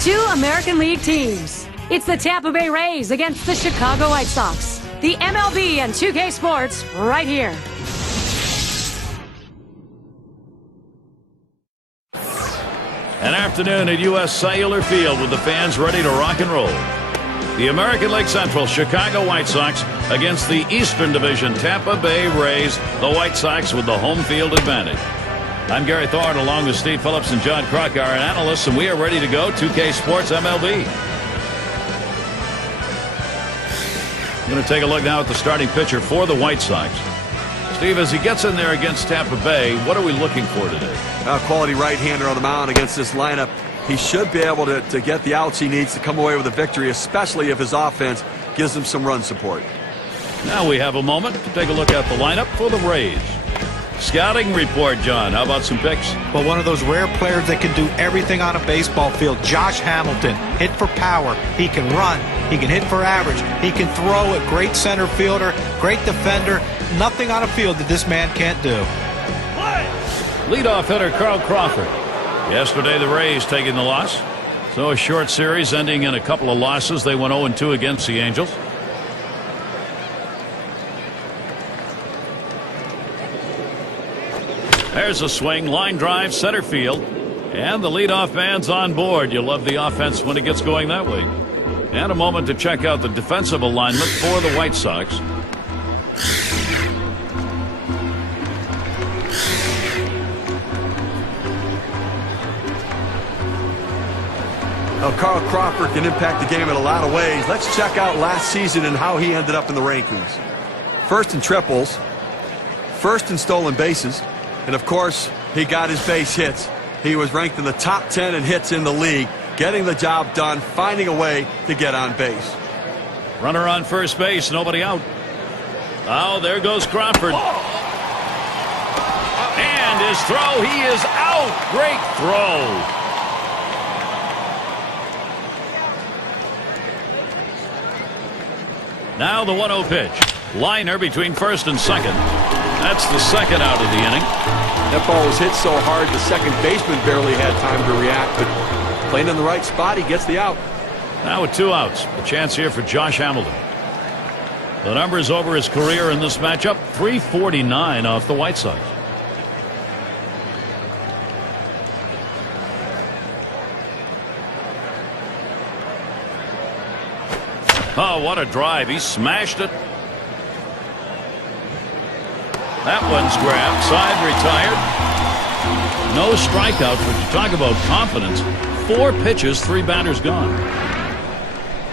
Two American League teams. It's the Tampa Bay Rays against the Chicago White Sox. The MLB and 2K Sports right here. An afternoon at U.S. Cellular Field with the fans ready to rock and roll. The American League Central Chicago White Sox against the Eastern Division Tampa Bay Rays, the White Sox with the home field advantage. I'm Gary Thorne along with Steve Phillips and John Kruk, our analysts, and we are ready to go. 2K Sports MLB. I'm going to take a look now at the starting pitcher for the White Sox. Steve, as he gets in there against Tampa Bay, what are we looking for today? A quality right-hander on the mound against this lineup. He should be able to get the outs he needs to come away with a victory, especially if his offense gives him some run support. Now we have a moment to take a look at the lineup for the Rays. Scouting report, John. How about some picks? Well, one of those rare players that can do everything on a baseball field. Josh Hamilton, hit for power. He can run. He can hit for average. He can throw. A great center fielder, great defender. Nothing on a field that this man can't do. Leadoff hitter Carl Crawford. Yesterday the Rays taking the loss. So a short series ending in a couple of losses. They went 0-2 against the Angels. There's a swing, line drive, center field. And the leadoff man's on board. You love the offense when it gets going that way. And a moment to check out the defensive alignment for the White Sox. Now, Carl Crawford can impact the game in a lot of ways. Let's check out last season and how he ended up in the rankings. First in triples, first in stolen bases, and of course, he got his base hits. He was ranked in the top 10 in hits in the league, getting the job done, finding a way to get on base. Runner on first base, nobody out. Oh, there goes Crawford. And his throw, he is out. Great throw. Now the 1-0 pitch. Liner between first and second. That's the second out of the inning. That ball was hit so hard the second baseman barely had time to react, but playing in the right spot, he gets the out. Now with 2 outs, a chance here for Josh Hamilton. The numbers over his career in this matchup, 349 off the White Sox. Oh, what a drive. He smashed it. That one's grabbed. Side retired. No strikeouts, but you talk about confidence. 4 pitches, 3 batters gone.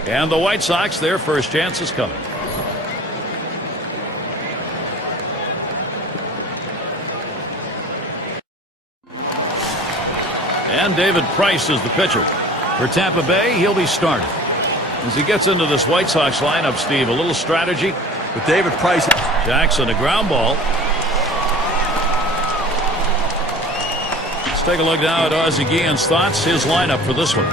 And the White Sox, their first chance is coming. And David Price is the pitcher. For Tampa Bay, he'll be starting. As he gets into this White Sox lineup, Steve, a little strategy. With David Price. Jackson, a ground ball. Let's take a look now at Ozzie Guillen's thoughts, his lineup for this one.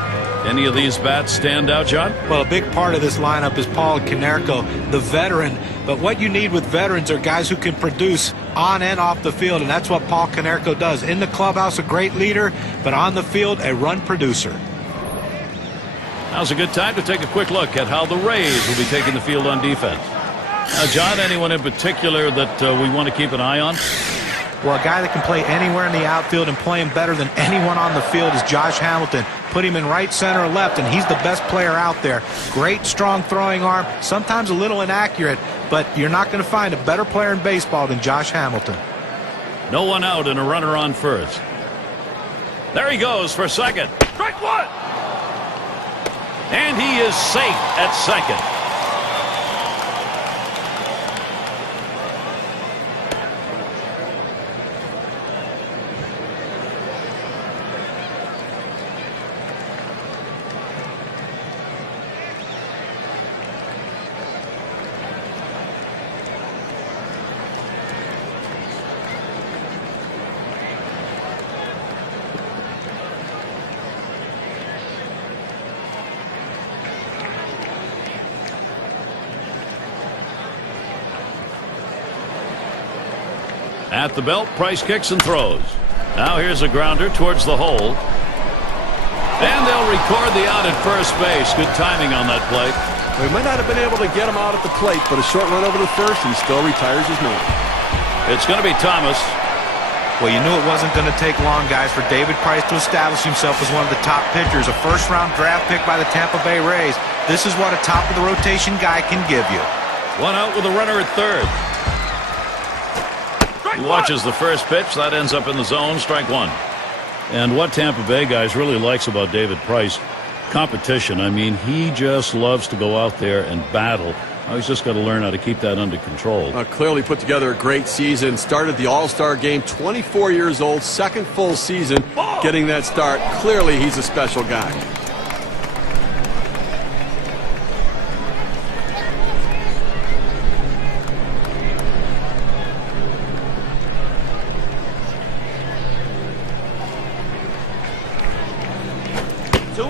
Any of these bats stand out, John? Well, a big part of this lineup is Paul Konerko, the veteran. But what you need with veterans are guys who can produce on and off the field, and that's what Paul Konerko does. In the clubhouse, a great leader, but on the field, a run producer. Now's a good time to take a quick look at how the Rays will be taking the field on defense. Now, John, anyone in particular that we want to keep an eye on? Well, a guy that can play anywhere in the outfield and play him better than anyone on the field is Josh Hamilton. Put him in right, center, or left, and he's the best player out there. Great, strong throwing arm, sometimes a little inaccurate, but you're not going to find a better player in baseball than Josh Hamilton. No one out and a runner on first. There he goes for second. Strike one! And he is safe at second. At the belt, Price kicks and throws. Now here's a grounder towards the hole. And they'll they'll record the out at first base. Good timing on that play. We might not have been able to get him out at the plate, but a short run over to first, and he still retires his man. It's going to be Thomas. Well, you knew it wasn't going to take long, guys, for David Price to establish himself as one of the top pitchers, a first-round draft pick by the Tampa Bay Rays. This is what a top-of-the-rotation guy can give you. One out with a runner at third. He watches the first pitch. That ends up in the zone. Strike one. And what Tampa Bay guys really likes about David Price, competition. I mean, he just loves to go out there and battle. Now he's just got to learn how to keep that under control. Clearly put together a great season. Started the All-Star game, 24 years old, second full season getting that start. Clearly he's a special guy.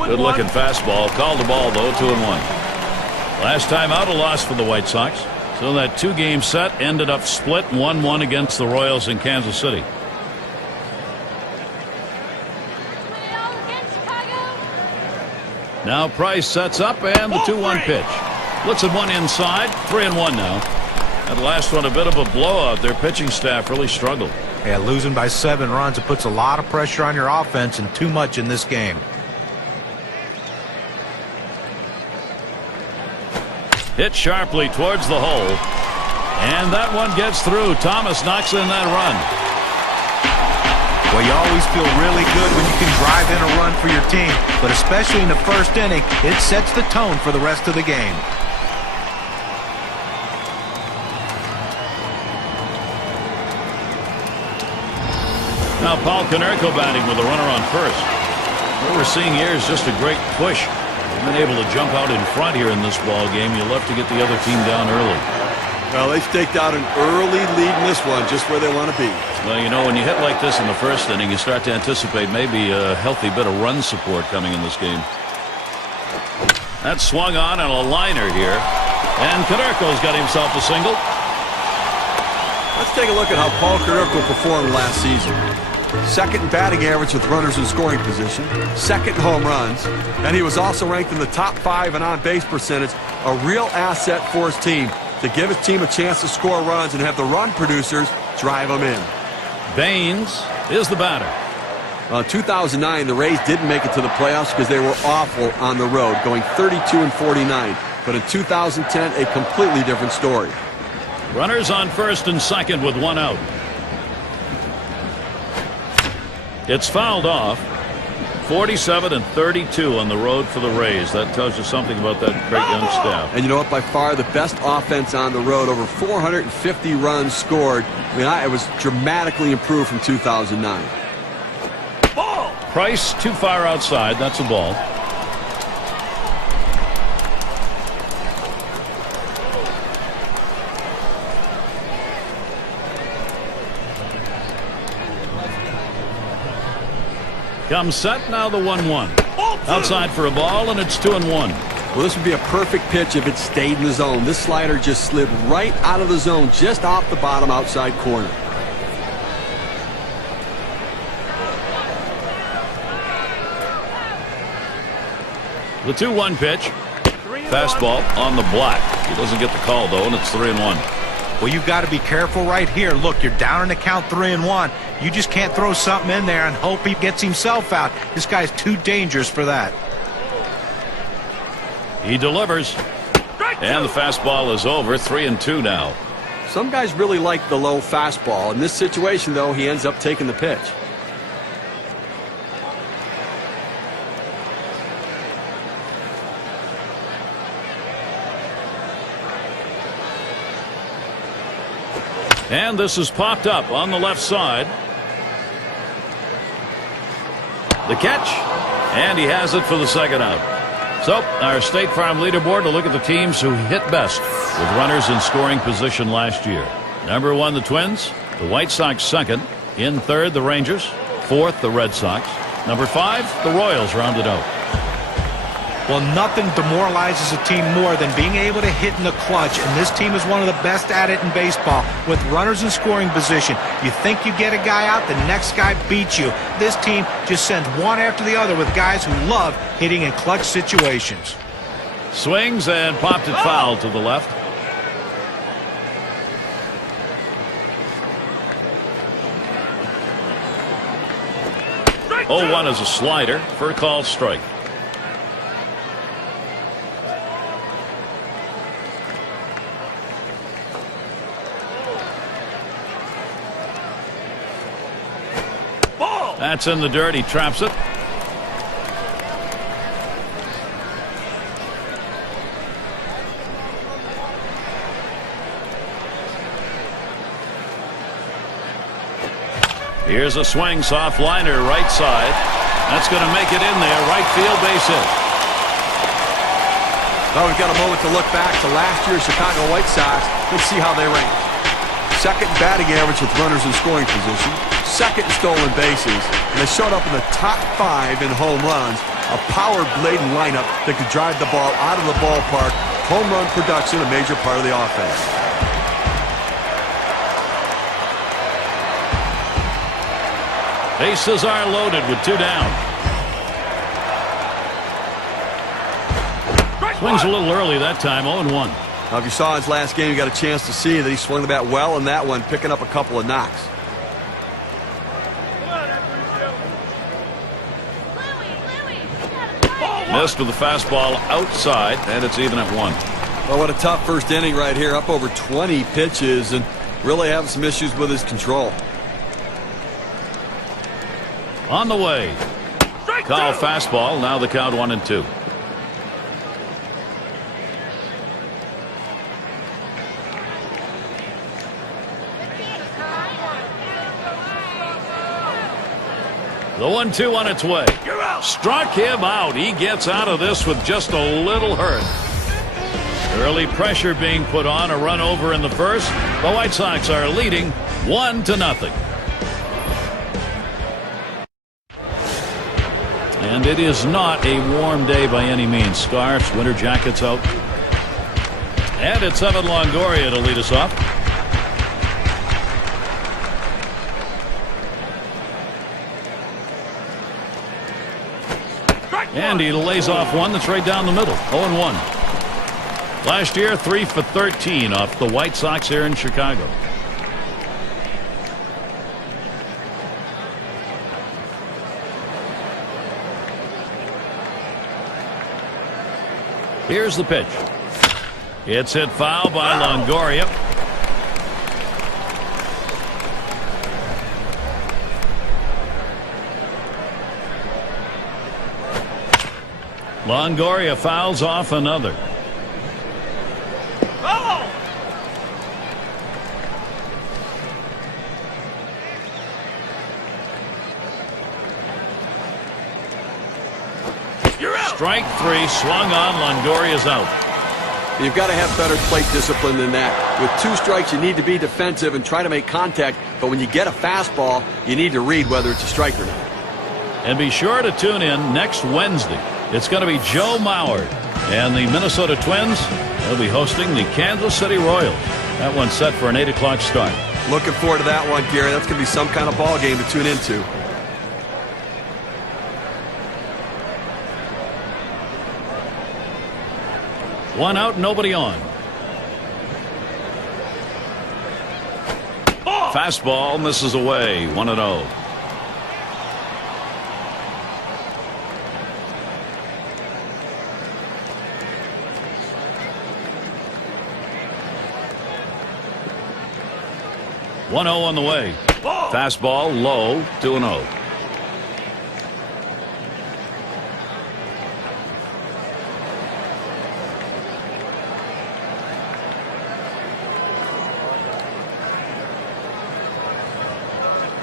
Good-looking fastball. Called the ball, though, 2-1. Last time out, a loss for the White Sox. So that two-game set ended up split 1-1 against the Royals in Kansas City. Now Price sets up, and the 2-1 pitch. Looks at one inside. 3-1 now. That last one, a bit of a blowout. Their pitching staff really struggled. Yeah, losing by 7 runs, it puts a lot of pressure on your offense and too much in this game. Hit sharply towards the hole. And that one gets through. Thomas knocks in that run. Well, you always feel really good when you can drive in a run for your team. But especially in the first inning, it sets the tone for the rest of the game. Now Paul Konerko batting with a runner on first. What we're seeing here is just a great push. Been able to jump out in front here in this ball game. You love to get the other team down early. Well, they staked out an early lead in this one, just where they want to be. Well, you know, when you hit like this in the first inning, you start to anticipate maybe a healthy bit of run support coming in this game. That's swung on a liner here, and Konerko's got himself a single. Let's take a look at how Paul Konerko performed last season. Second in batting average with runners in scoring position, second in home runs, and he was also ranked in the top 5 in on-base percentage, a real asset for his team to give his team a chance to score runs and have the run producers drive them in. Baines is the batter. In 2009, the Rays didn't make it to the playoffs because they were awful on the road, going 32-49. But in 2010, a completely different story. Runners on first and second with one out. It's fouled off. 47-32 on the road for the Rays. That tells you something about that great young staff. And you know what? By far the best offense on the road. Over 450 runs scored. I mean, it was dramatically improved from 2009. Price too far outside. That's a ball. Comes set, now the 1-1. Outside for a ball, and it's 2-1. Well, this would be a perfect pitch if it stayed in the zone. This slider just slid right out of the zone, just off the bottom outside corner. The 2-1 pitch. Fastball on the block. He doesn't get the call, though, and it's 3-1. Well, you've got to be careful right here. Look, you're down in the count 3-1. You just can't throw something in there and hope he gets himself out. This guy's too dangerous for that. He delivers. And the fastball is over. 3-2 now. Some guys really like the low fastball. In this situation, though, he ends up taking the pitch. And this is popped up on the left side. The catch, and he has it for the second out. So our State Farm leaderboard, to look at the teams who hit best with runners in scoring position last year. Number 1, the Twins. The White Sox second. In third, the Rangers. Fourth, the Red Sox. Number 5, the Royals rounded out. Well, nothing demoralizes a team more than being able to hit in the clutch, and this team is one of the best at it in baseball. With runners in scoring position, you think you get a guy out, the next guy beats you. This team just sends one after the other with guys who love hitting in clutch situations. Swings and popped it foul to the left. Oh, 1 is a slider for a called strike. That's in the dirt. He traps it. Here's a swing, soft liner, right side. That's going to make it in there. Right field, base hit. Well, we've got a moment to look back to last year's Chicago White Sox. Let's see how they rank. Second in batting average with runners in scoring position. Second in stolen bases. And they showed up in the top 5 in home runs. A power-laden lineup that could drive the ball out of the ballpark. Home run production, a major part of the offense. Bases are loaded with 2 down. Swings a little early that time, 0-1. Now, if you saw his last game, you got a chance to see that he swung the bat well in that one, picking up a couple of knocks. Missed with the fastball outside, and it's even at 1. Well, what a tough first inning right here. Up over 20 pitches and really having some issues with his control. On the way. Call fastball. Now the count 1-2. The 1-2 on its way. Struck him out. He gets out of this with just a little hurt. Early pressure being put on. A run over in the first. The White Sox are leading 1-0. And it is not a warm day by any means. Scarves, winter jackets out. And it's Evan Longoria to lead us off. And he lays off one that's right down the middle. 0-1. Last year, 3 for 13 off the White Sox here in Chicago. Here's the pitch. It's hit foul by Longoria. Longoria fouls off another. Strike 3, swung on. Longoria's out. You've got to have better plate discipline than that. With 2 strikes, you need to be defensive and try to make contact. But when you get a fastball, you need to read whether it's a strike or not. And be sure to tune in next Wednesday. It's going to be Joe Mauer and the Minnesota Twins. They'll be hosting the Kansas City Royals. That one's set for an 8 o'clock start. Looking forward to that one, Gary. That's going to be some kind of ball game to tune into. One out, nobody on. Fastball misses away. 1-0. On the way. Fastball low. 2-0.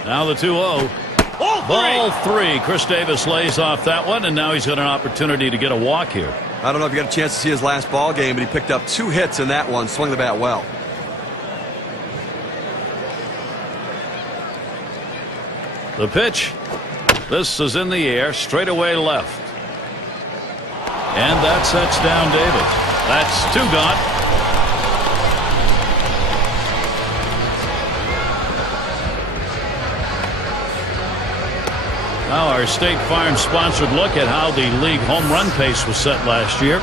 Now the 2-0. Ball 3. Chris Davis lays off that one, and now he's got an opportunity to get a walk here. I don't know if you got a chance to see his last ball game, but he picked up 2 hits in that one, swung the bat well. The pitch. This is in the air, straight away left. And that sets down Davis. That's 2 gone. Now our State Farm sponsored look at how the league home run pace was set last year.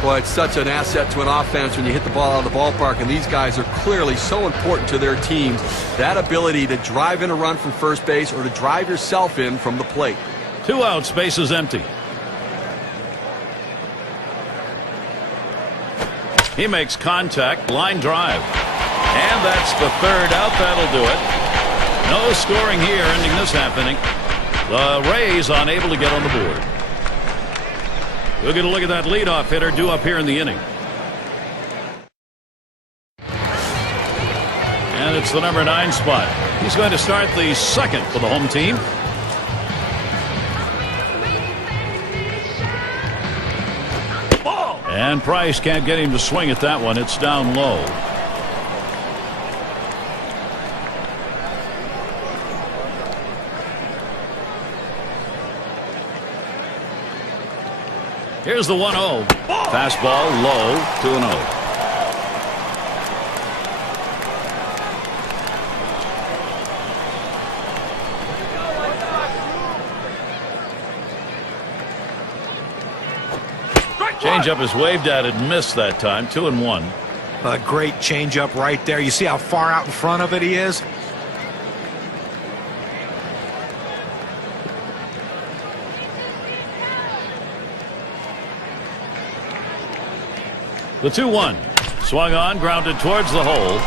Boy, it's such an asset to an offense when you hit the ball out of the ballpark, and these guys are clearly so important to their teams. That ability to drive in a run from first base or to drive yourself in from the plate. 2 outs, bases empty. He makes contact, line drive. And that's the 3rd out. That'll do it. No scoring here, ending this happening. The Rays unable to get on the board. We'll get a look at that leadoff hitter due up here in the inning. And it's the number 9 spot. He's going to start the 2nd for the home team. And Price can't get him to swing at that one. It's down low. Here's the 1-0. Fastball low, 2-0. Changeup is waved at and missed that time. 2-1. A great changeup right there. You see how far out in front of it he is? The 2-1. Swung on, grounded towards the hole.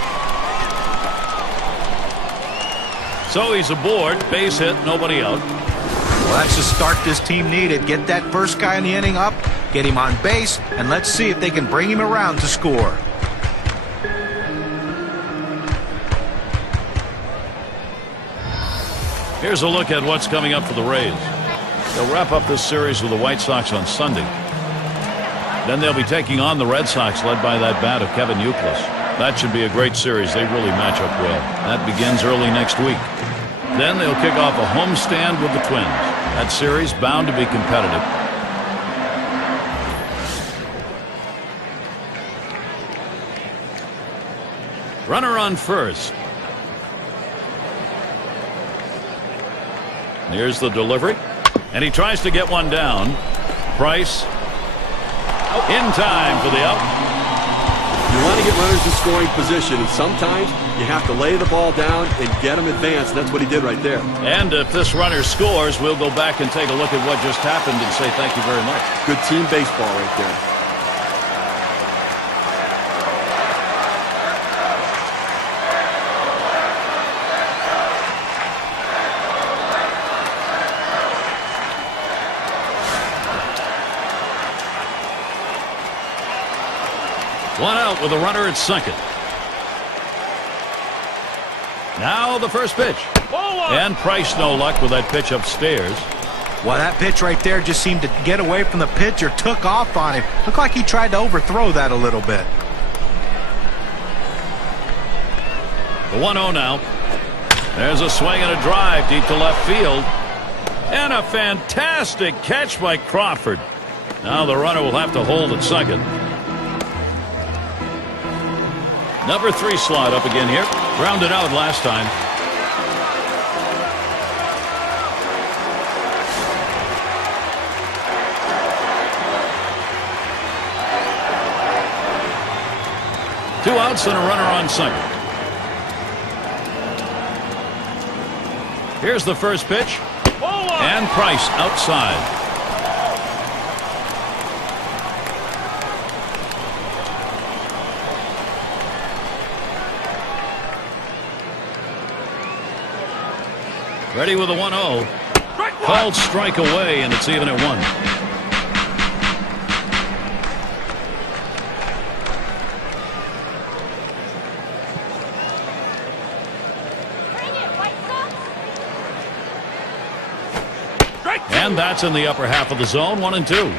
So he's aboard. Base hit, nobody out. Well, that's the start this team needed. Get that first guy in the inning up, get him on base, and let's see if they can bring him around to score. Here's a look at what's coming up for the Rays. They'll wrap up this series with the White Sox on Sunday. Then they'll be taking on the Red Sox, led by that bat of Kevin Youkilis. That should be a great series. They really match up well. That begins early next week. Then they'll kick off a homestand with the Twins. That series bound to be competitive. Runner on first. Here's the delivery. And he tries to get one down. Price in time for the out. You want to get runners in scoring position, and sometimes you have to lay the ball down and get them advanced, and that's what he did right there. And if this runner scores, we'll go back and take a look at what just happened and say thank you very much. Good team baseball right there. One out with a runner at second. Now the first pitch. And Price no luck with that pitch upstairs. Well, that pitch right there just seemed to get away from the pitcher, took off on him. Looked like he tried to overthrow that a little bit. The 1-0 now. There's a swing and a drive deep to left field. And a fantastic catch by Crawford. Now the runner will have to hold at second. Number 3 slot up again here. Grounded out last time. Two outs and a runner on second. Here's the first pitch. And Price outside. Ready with a 1-0. Called strike away, and it's even at 1. And that's in the upper half of the zone, 1-2.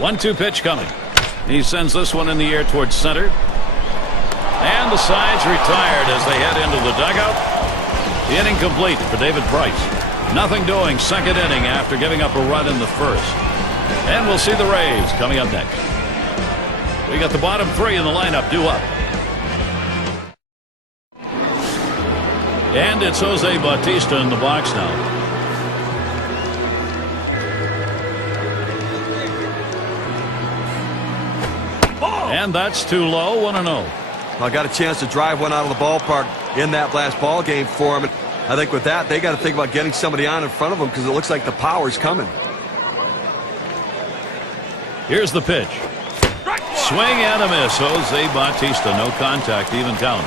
One-two pitch coming. He sends this one in the air towards center. And the side's retired as they head into the dugout. The inning complete for David Price. Nothing doing, second inning after giving up a run in the first. And we'll see the Rays coming up next. We got the bottom three in the lineup due up. And it's Jose Bautista in the box now. And that's too low, 1-0. I got a chance to drive one out of the ballpark in that last ball game for him. And I think with that, they got to think about getting somebody on in front of them because it looks like the power's coming. Here's the pitch. Swing and a miss. Jose Bautista, no contact, even count.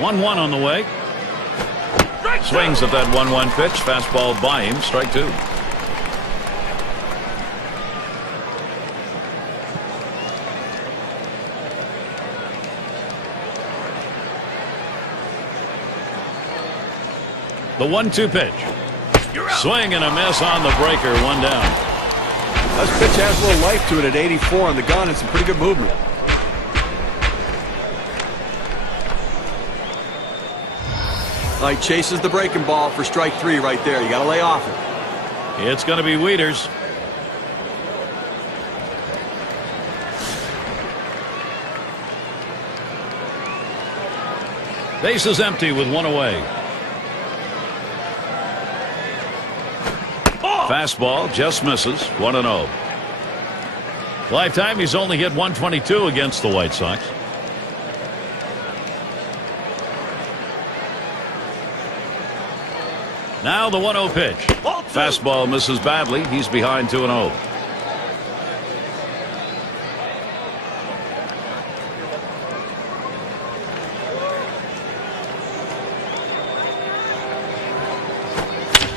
One on the way. Swings at that 1-1 pitch. Fastball by him. Strike two. The 1-2 pitch. Swing and a miss on the breaker. One down. This pitch has a little life to it at 84 on the gun. It's some pretty good movement. He chases the breaking ball for strike three right there. You got to lay off it. It's going to be Wieters. Base is empty with one away. Fastball just misses. 1-0. Lifetime, he's only hit 122 against the White Sox. Now the 1-0 pitch. Fastball misses badly. He's behind 2-0.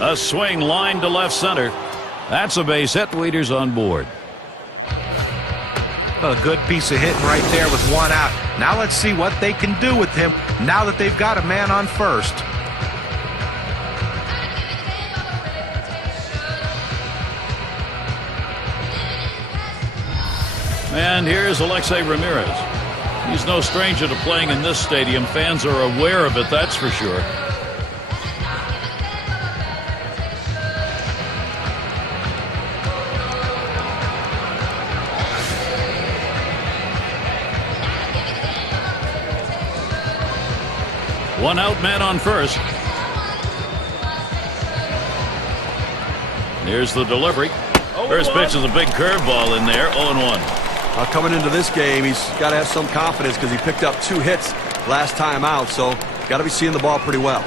A swing line to left center. That's a base hit. Wieters on board. Well, a good piece of hitting right there with one out. Now let's see what they can do with him now that they've got a man on first. And here's Alexei Ramirez. He's no stranger to playing in this stadium. Fans are aware of it, that's for sure. One out, man on first. Here's the delivery. First pitch is a big curveball in there. 0-1. Coming into this game, he's got to have some confidence because he picked up 2 hits last time out, so got to be seeing the ball pretty well.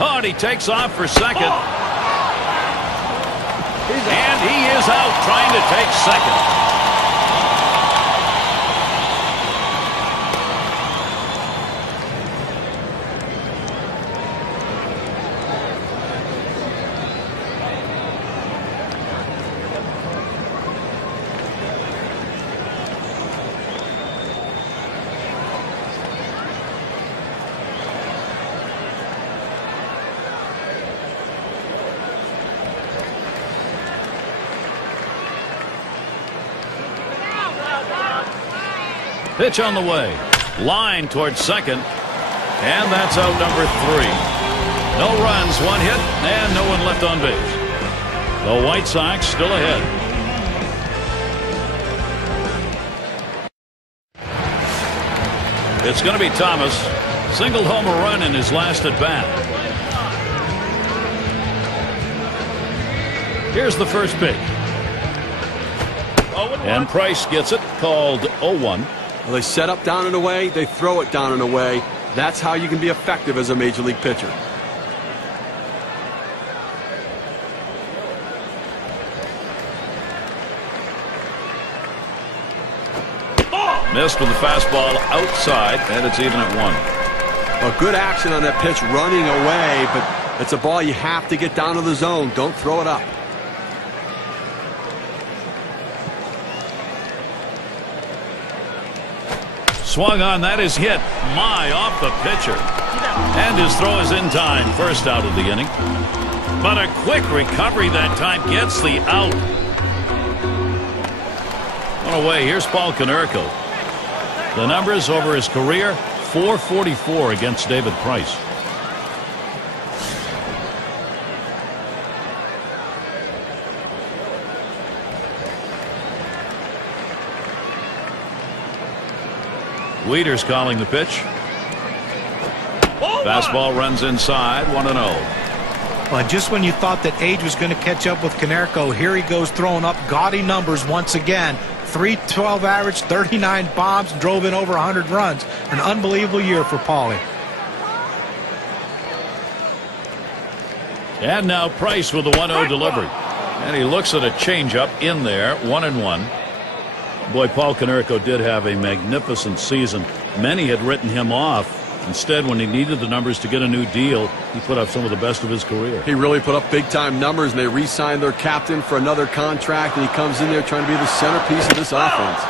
Oh, and he takes off for second. And he is out trying to take second. Pitch on the way. Line towards second. And that's out number 3. No runs, 1 hit, and no one left on base. The White Sox still ahead. It's going to be Thomas. Singled home a run in his last at bat. Here's the first pitch. And Price gets it, called 0-1. Well, they set up down and away, they throw it down and away. That's how you can be effective as a major league pitcher. Missed with the fastball outside, and it's even at 1. A good action on that pitch, running away, but it's a ball you have to get down to the zone. Don't throw it up. Swung on, that is hit. My, off the pitcher. And his throw is in time. First out of the inning. But a quick recovery that time gets the out. One away. Here's Paul Konerko. The numbers over his career, .444 against David Price. Wieters calling the pitch. Fastball runs inside, 1-0. Well, just when you thought that age was going to catch up with Konerko, here he goes throwing up gaudy numbers once again. .312 average, 39 bombs, drove in over 100 runs. An unbelievable year for Paulie. And now Price with the 1-0 delivery. And he looks at a changeup in there, 1-1. Boy, Paul Konerko did have a magnificent season. Many had written him off. Instead, when he needed the numbers to get a new deal, he put up some of the best of his career. He really put up big-time numbers, and they re-signed their captain for another contract, and he comes in there trying to be the centerpiece of this offense.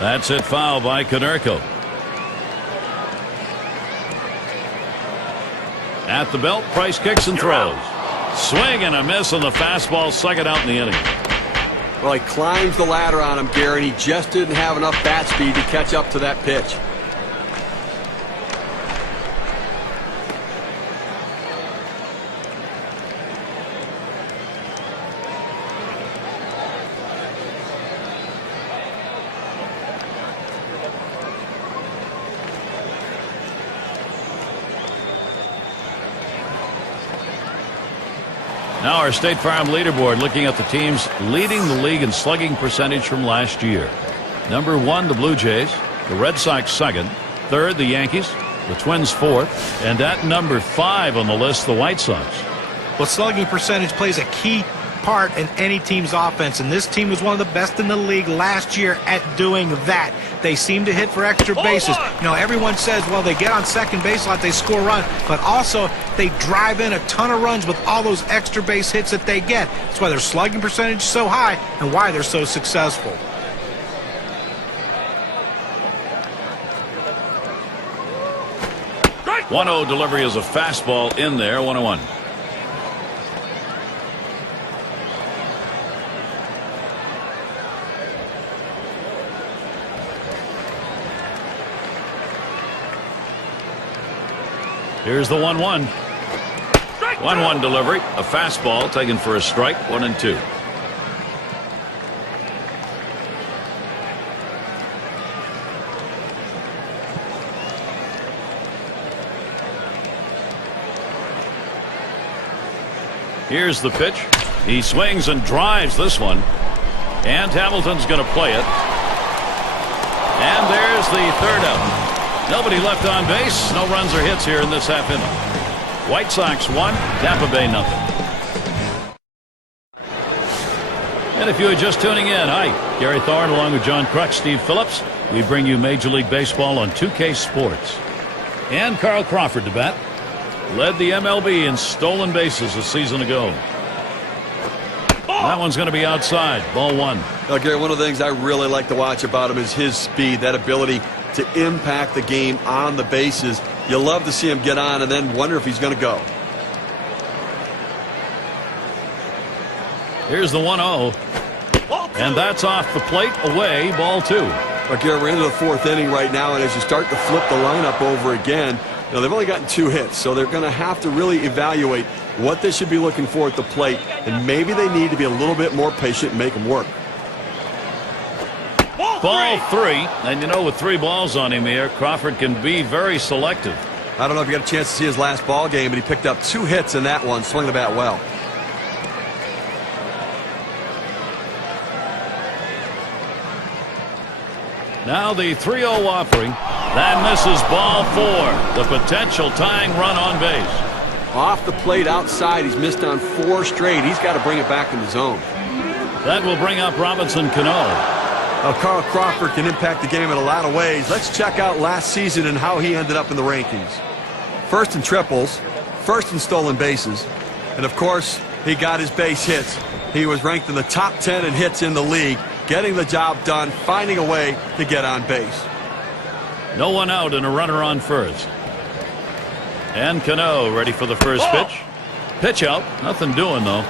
That's it, foul by Konerko. At the belt, Price kicks and throws. Swing and a miss on the fastball, second out in the inning. Well, he climbs the ladder on him, Gary, and he just didn't have enough bat speed to catch up to that pitch. Now our State Farm leaderboard, looking at the teams leading the league in slugging percentage from last year. Number 1, the Blue Jays. The Red Sox second. Third, the Yankees. The Twins fourth. And at number 5 on the list, the White Sox. Well, slugging percentage plays a key part in any team's offense, and this team was one of the best in the league last year at doing that. They seem to hit for extra bases. You know, everyone says, well, they get on second base a lot, they score runs, but also they drive in a ton of runs with all those extra base hits that they get. That's why their slugging percentage is so high and why they're so successful. Right. 1-0 delivery is a fastball in there, 1-1. Here's the 1-1. 1-1 delivery. A fastball taken for a strike. 1-2. Here's the pitch. He swings and drives this one. And Hamilton's going to play it. And there's the third out. Nobody left on base. No runs or hits here in this half inning. White Sox 1, Tampa Bay 0. And if you are just tuning in, hi, Gary Thorne along with John Kruk, Steve Phillips. We bring you Major League Baseball on 2K Sports. And Carl Crawford to bat. Led the MLB in stolen bases a season ago. That one's going to be outside. Ball 1. Now, Gary, one of the things I really like to watch about him is his speed, that ability to impact the game on the bases. You love to see him get on and then wonder if he's going to go. Here's the 1-0. And that's off the plate, away, ball 2. Well, Gary, we're into the 4th inning right now, and as you start to flip the lineup over again, you know, they've only gotten 2 hits, so they're going to have to really evaluate what they should be looking for at the plate, and maybe they need to be a little bit more patient and make them work. Ball 3, and you know, with 3 balls on him here, Crawford can be very selective. I don't know if you got a chance to see his last ball game, but he picked up 2 hits in that one, swung the bat well. Now the 3-0 offering. That misses, ball 4. The potential tying run on base. Off the plate outside, he's missed on 4 straight. He's got to bring it back in the zone. That will bring up Robinson Cano. Carl Crawford can impact the game in a lot of ways. Let's check out last season and how he ended up in the rankings. First in triples, first in stolen bases, and of course, he got his base hits. He was ranked in the top 10 in hits in the league, getting the job done, finding a way to get on base. No one out and a runner on first. And Cano ready for the first pitch. Pitch out. Nothing doing, though.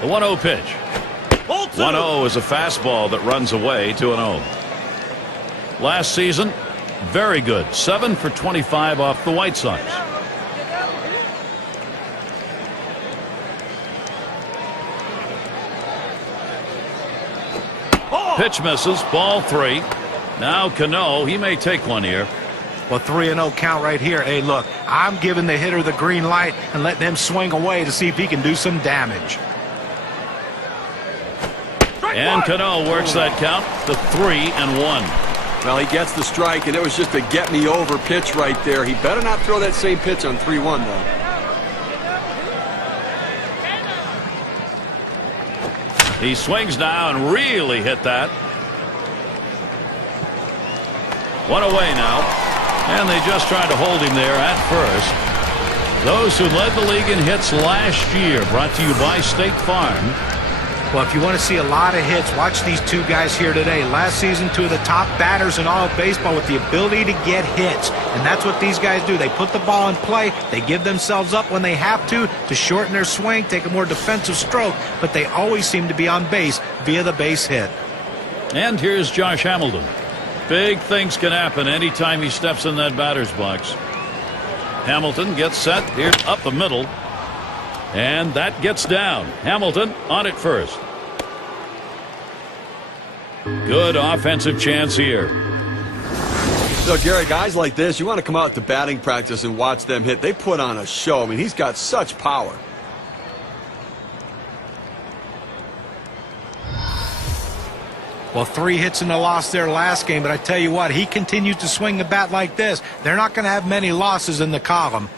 The 1-0 pitch. 1-0 is a fastball that runs away. 2-0. Last season, very good. 7 for 25 off the White Sox. Pitch misses. Ball 3. Now Cano, he may take one here. Well, 3-0 count right here. Hey, look, I'm giving the hitter the green light and letting him swing away to see if he can do some damage. And Cano works that count to 3-1. Well, he gets the strike, and it was just a get-me-over pitch right there. He better not throw that same pitch on 3-1, though. He swings now and really hit that. One away now. And they just tried to hold him there at first. Those who led the league in hits last year, brought to you by State Farm. Well, if you want to see a lot of hits, watch these two guys here today. Last season, 2 of the top batters in all of baseball with the ability to get hits. And that's what these guys do. They put the ball in play. They give themselves up when they have to shorten their swing, take a more defensive stroke. But they always seem to be on base via the base hit. And here's Josh Hamilton. Big things can happen anytime he steps in that batter's box. Hamilton gets set here up the middle. And that gets down. Hamilton on it first. Good offensive chance here. So, Gary, guys like this, you want to come out to batting practice and watch them hit. They put on a show. I mean, he's got such power. Well, 3 hits in the loss there last game, but I tell you what, he continues to swing the bat like this. They're not going to have many losses in the column.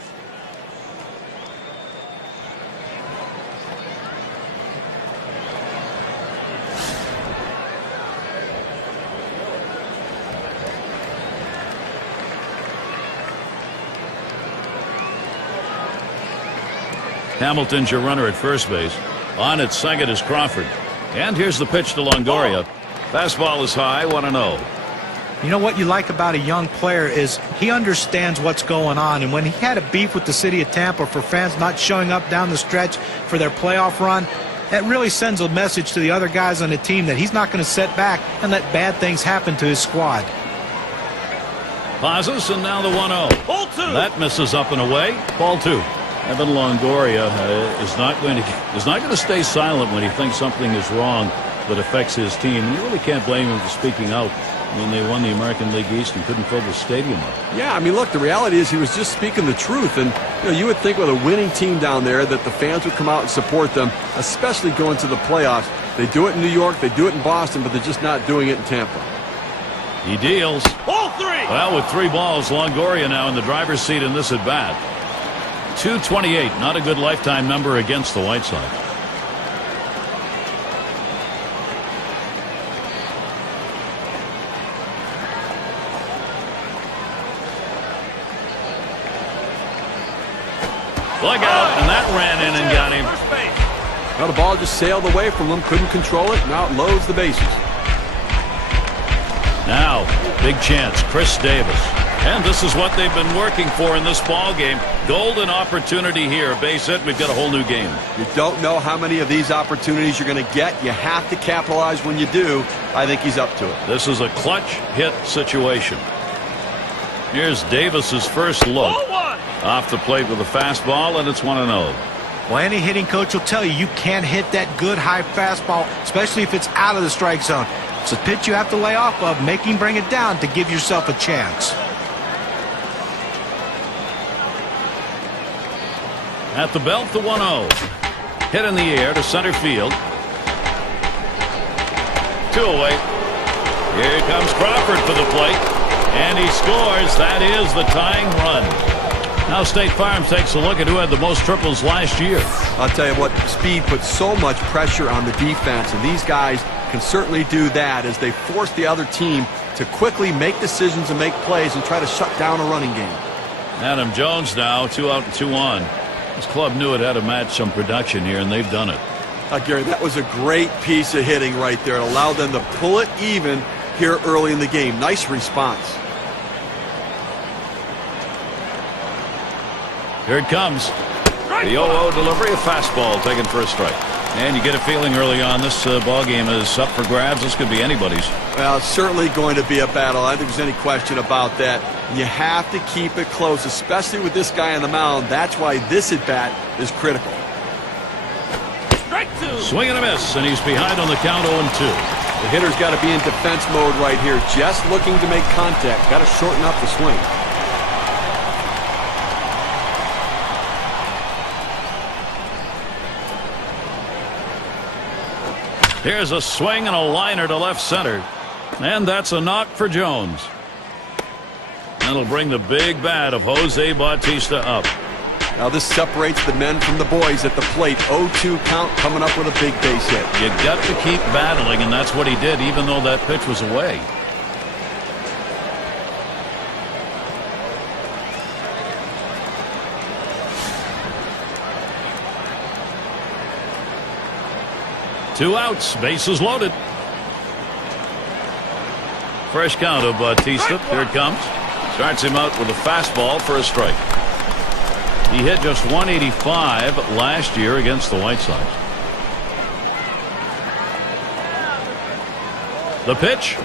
Hamilton's your runner at first base. On at second is Crawford. And here's the pitch to Longoria. Fastball is high, 1-0. You know what you like about a young player is he understands what's going on. And when he had a beef with the city of Tampa for fans not showing up down the stretch for their playoff run, that really sends a message to the other guys on the team that he's not going to sit back and let bad things happen to his squad. Pauses, and now the 1-0. That misses up and away. Ball 2. Evan Longoria is not going to stay silent when he thinks something is wrong that affects his team. And you really can't blame him for speaking out when they won the American League East and couldn't fill the stadium up. Yeah, I mean, look, the reality is he was just speaking the truth. And you would think with a winning team down there that the fans would come out and support them, especially going to the playoffs. They do it in New York, they do it in Boston, but they're just not doing it in Tampa. He deals. Ball 3. Well, with 3 balls, Longoria now in the driver's seat in this at-bat. 228, not a good lifetime number against the White Sox. Look out, and that ran in and got him. Well, the ball just sailed away from him, couldn't control it, now it loads the bases. Now, big chance, Chris Davis. And this is what they've been working for in this ball game. Golden opportunity here. Base hit. We've got a whole new game. You don't know how many of these opportunities you're going to get. You have to capitalize when you do. I think he's up to it. This is a clutch hit situation. Here's Davis's first look. Off the plate with a fastball, and it's 1-0. Well, any hitting coach will tell you you can't hit that good high fastball, especially if it's out of the strike zone. It's a pitch you have to lay off of, make him bring it down to give yourself a chance. At the belt, the 1-0. Hit in the air to center field. 2 away. Here comes Crawford for the plate. And he scores. That is the tying run. Now State Farm takes a look at who had the most triples last year. I'll tell you what, speed puts so much pressure on the defense, and these guys can certainly do that as they force the other team to quickly make decisions and make plays and try to shut down a running game. Adam Jones now, 2 out and 2 on. This club knew it had to match some production here, and they've done it. Gary, that was a great piece of hitting right there. It allowed them to pull it even here early in the game. Nice response. Here it comes. The 0-0 delivery, a fastball taken for a strike. And you get a feeling early on this ball game is up for grabs. This could be anybody's. Well, it's certainly going to be a battle. I don't think there's any question about that. You have to keep it close, especially with this guy on the mound. That's why this at-bat is critical. Strike two. Swing and a miss, and he's behind on the count 0-2. The hitter's got to be in defense mode right here, just looking to make contact. Got to shorten up the swing. Here's a swing and a liner to left center. And that's a knock for Jones. That'll bring the big bat of Jose Bautista up. Now this separates the men from the boys at the plate. 0-2 count, coming up with a big base hit. You got to keep battling, and that's what he did, even though that pitch was away. Two outs, bases loaded. Fresh count of Bautista. Here it comes. Starts him out with a fastball for a strike. He hit just 185 last year against the White Sox. The pitch.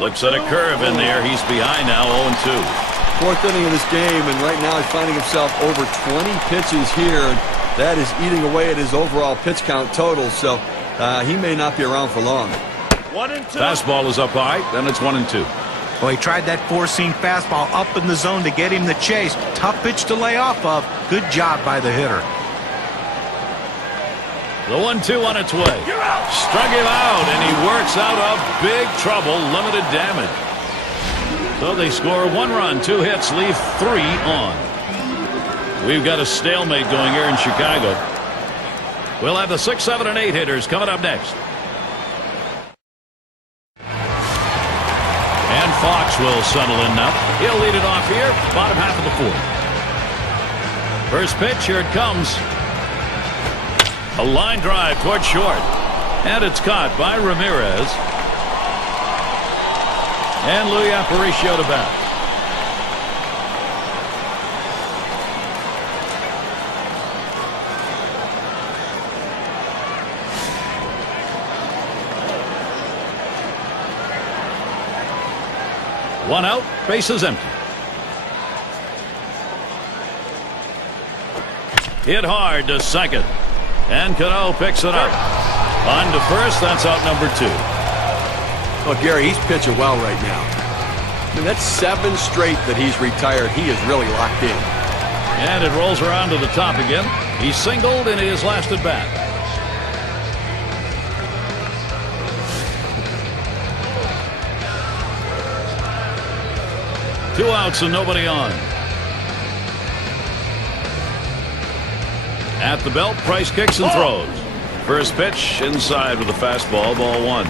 Looks at a curve in there. He's behind now, 0-2. Fourth inning of this game, and right now he's finding himself over 20 pitches here. That is eating away at his overall pitch count total, so he may not be around for long. 1-2. Fastball is up high, then it's 1-2. Well, he tried that four-seam fastball up in the zone to get him the chase. Tough pitch to lay off of. Good job by the hitter. The 1-2 on its way. Struck him out, and he works out of big trouble, limited damage. So they score 1 run, 2 hits, leave 3 on. We've got a stalemate going here in Chicago. We'll have the 6, 7, and 8 hitters coming up next. And Fox will settle in now. He'll lead it off here, bottom half of the 4th. First pitch, here it comes. A line drive toward short. And it's caught by Ramirez. And Louis Aparicio to bat. One out, bases empty. Hit hard to second. And Cano picks it up. On to first, that's out number 2. Well, Gary, he's pitching well right now. I mean, that's 7 straight that he's retired. He is really locked in. And it rolls around to the top again. He singled in his last at bat. Two outs and nobody on. At the belt, Price kicks and throws. First pitch inside with a fastball, ball 1.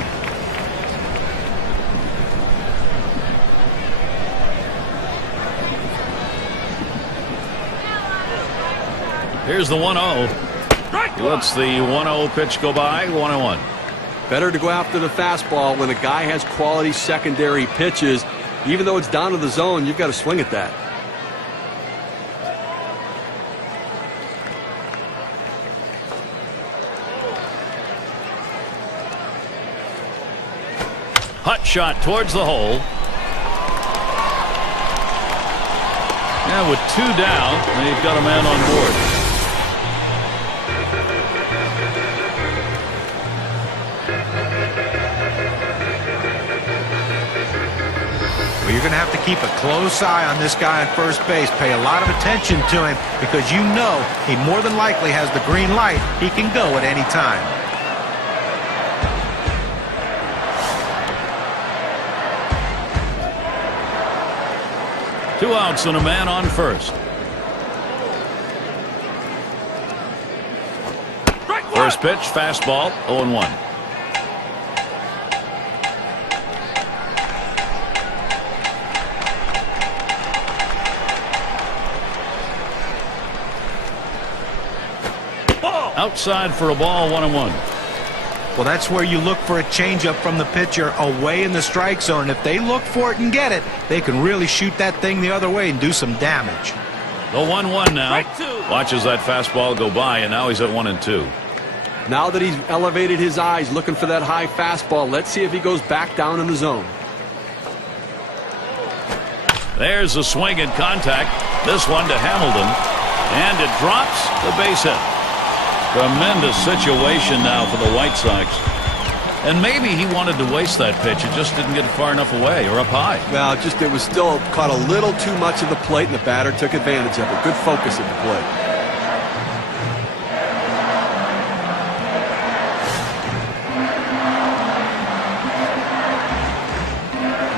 Here's the 1-0. He lets the 1-0 pitch go by, 1-1. Better to go after the fastball when a guy has quality secondary pitches. Even though it's down to the zone, you've got to swing at that. Hut shot towards the hole. And with 2 down, they've got a man on board. Well, you're going to have to keep a close eye on this guy on first base. Pay a lot of attention to him because you know he more than likely has the green light. He can go at any time. Two outs and a man on first. First pitch, fastball, 0-1. Ball. Outside for a ball, 1-1. Well, that's where you look for a changeup from the pitcher away in the strike zone. If they look for it and get it, they can really shoot that thing the other way and do some damage. The 1-1 now. Strike two. Watches that fastball go by, and now he's at 1-2. Now that he's elevated his eyes looking for that high fastball, let's see if he goes back down in the zone. There's a swing and contact. This one to Hamilton. And it drops the base hit. Tremendous situation now for the White Sox. And maybe he wanted to waste that pitch. It just didn't get far enough away or up high. Well, it was still caught a little too much of the plate, and the batter took advantage of it. Good focus at the plate.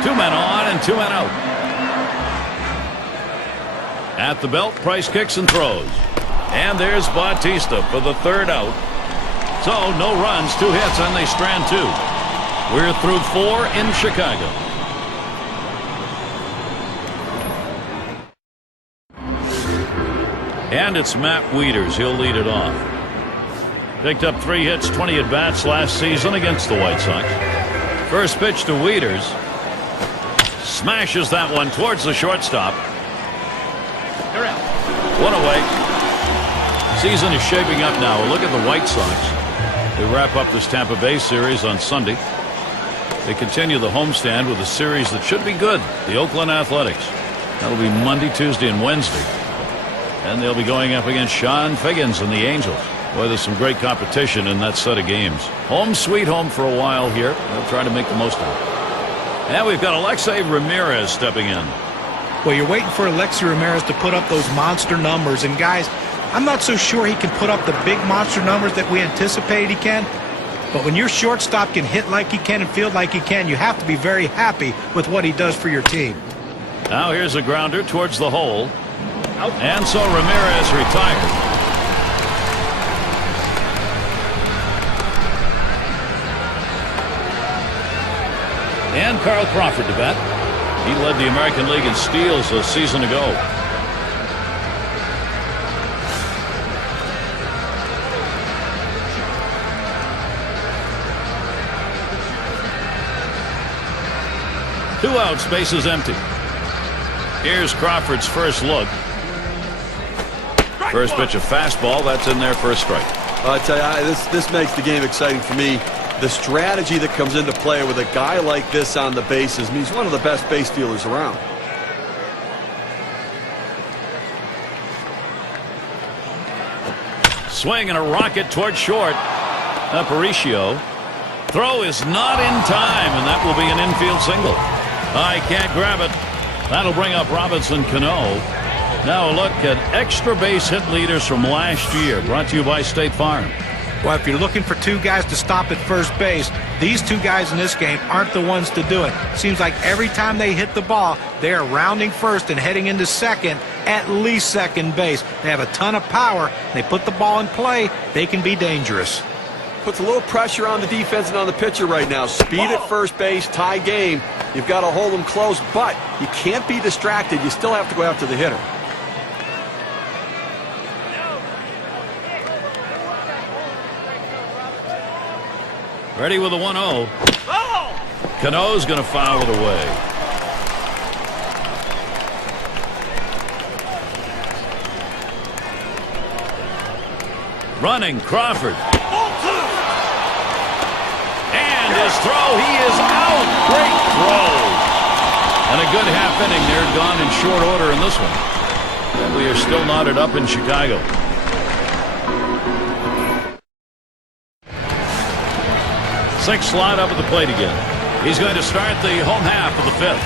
Two men on and 2 men out. At the belt, Price kicks and throws. And there's Bautista for the 3rd out. So no runs, 2 hits, and they strand 2. We're through 4 in Chicago. And it's Matt Wieters. He'll lead it off. Picked up 3 hits, 20 at-bats last season against the White Sox. First pitch to Wieters. Smashes that one towards the shortstop. They're out. 1 away. Season is shaping up now. Look at the White Sox. They wrap up this Tampa Bay series on Sunday. They continue the homestand with a series that should be good. The Oakland Athletics. That'll be Monday, Tuesday, and Wednesday. And they'll be going up against Sean Figgins and the Angels. Boy, there's some great competition in that set of games. Home sweet home for a while here. They'll try to make the most of it. And we've got Alexei Ramirez stepping in. Well, you're waiting for Alexei Ramirez to put up those monster numbers. And, guys, I'm not so sure he can put up the big monster numbers that we anticipated he can. But when your shortstop can hit like he can and field like he can, you have to be very happy with what he does for your team. Now here's a grounder towards the hole. And so Ramirez retired. And Carl Crawford to bat. He led the American League in steals a season ago. Two outs, bases empty. Here's Crawford's first look. First pitch, a fastball. That's in there for a strike. I tell you, this makes the game exciting for me. The strategy that comes into play with a guy like this on the bases means one of the best base stealers around. Swing and a rocket toward short. Aparicio. Throw is not in time, and that will be an infield single. I can't grab it. That'll bring up Robinson Cano. Now a look at extra base hit leaders from last year, brought to you by State Farm. Well, if you're looking for 2 guys to stop at first base, these 2 guys in this game aren't the ones to do it. Seems like every time they hit the ball, they are rounding first and heading into second, at least second base. They have a ton of power. They put the ball in play. They can be dangerous. Puts a little pressure on the defense and on the pitcher right now. Speed at first base, tie game. You've got to hold them close, but you can't be distracted. You still have to go after the hitter. Ready with a 1-0. Cano's going to foul it away. Running Crawford. And his throw, he is out. Great throw. And a good half inning there, gone in short order in this one. And we are still knotted up in Chicago. Sixth slot up at the plate again. He's going to start the home half of the 5th.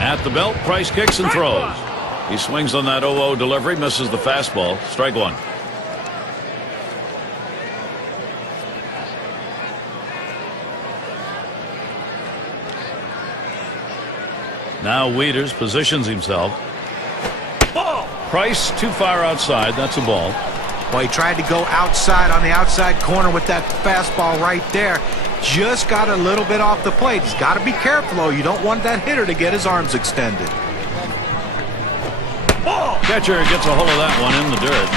At the belt, Price kicks and throws. He swings on that 0-0 delivery, misses the fastball. Strike 1. Now Wieters positions himself. Price too far outside. That's a ball. Well, he tried to go outside on the outside corner with that fastball right there. Just got a little bit off the plate. He's got to be careful, though. You don't want that hitter to get his arms extended. Catcher gets a hold of that one in the dirt.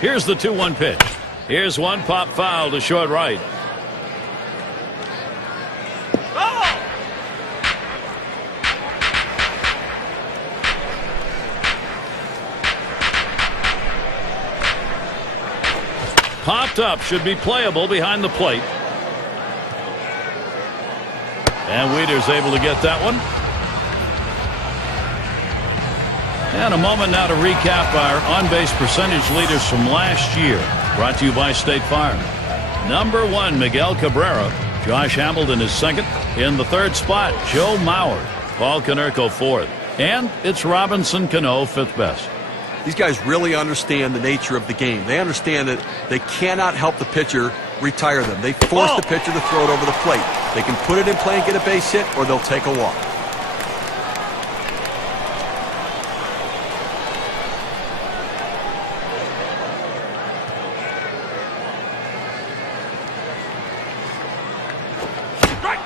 Here's the 2-1 pitch. Here's one pop foul to short right. Popped up, should be playable behind the plate. And Wieder's able to get that one. And a moment now to recap our on-base percentage leaders from last year. Brought to you by State Farm. Number 1, Miguel Cabrera. Josh Hamilton is second. In the third spot, Joe Mauer. Paul Konerko fourth. And it's Robinson Cano fifth best. These guys really understand the nature of the game. They understand that they cannot help the pitcher retire them. They force the pitcher to throw it over the plate. They can put it in play and get a base hit, or they'll take a walk.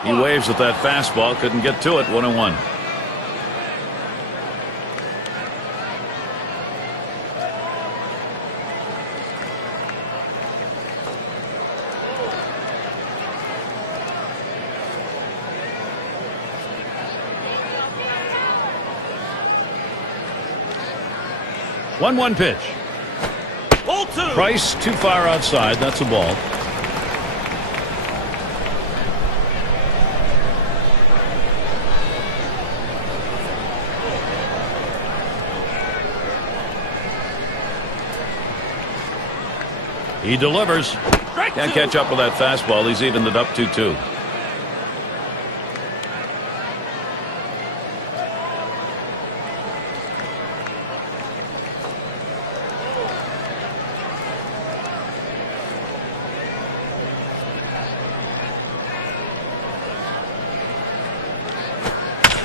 He waves at that fastball, couldn't get to it. 1-1. One pitch. Ball 2. Price too far outside. That's a ball. He delivers. Can't catch up with that fastball. He's evened it up 2-2.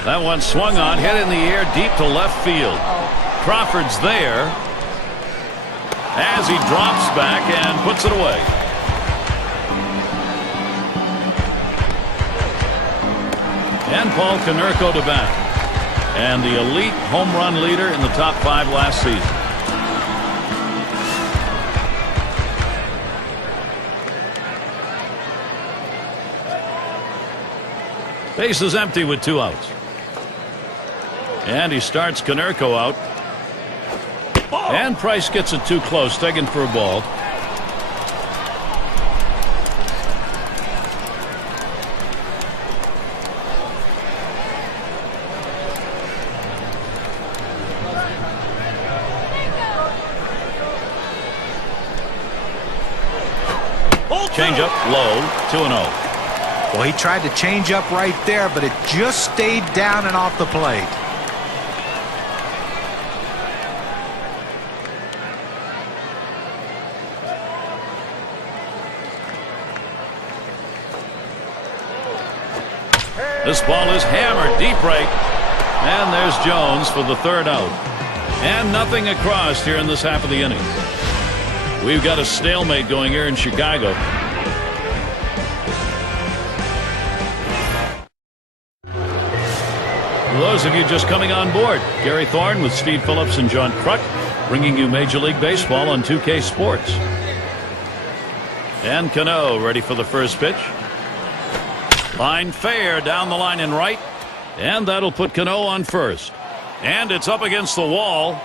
That one swung on, hit in the air deep to left field. Crawford's there as he drops back and puts it away. And Paul Konerko to bat. And the elite home run leader in the top 5 last season. Base is empty with 2 outs. And he starts Konerko out. And Price gets it too close, taken for a ball. Change up low, 2-0. Well, he tried to change up right there, but it just stayed down and off the plate. This ball is hammered deep right. And there's Jones for the third out. And nothing across here in this half of the inning. We've got a stalemate going here in Chicago. For those of you just coming on board, Gary Thorne with Steve Phillips and John Kruk bringing you Major League Baseball on 2K Sports. And Cano ready for the first pitch. Line fair down the line and right. And that'll put Cano on first. And it's up against the wall.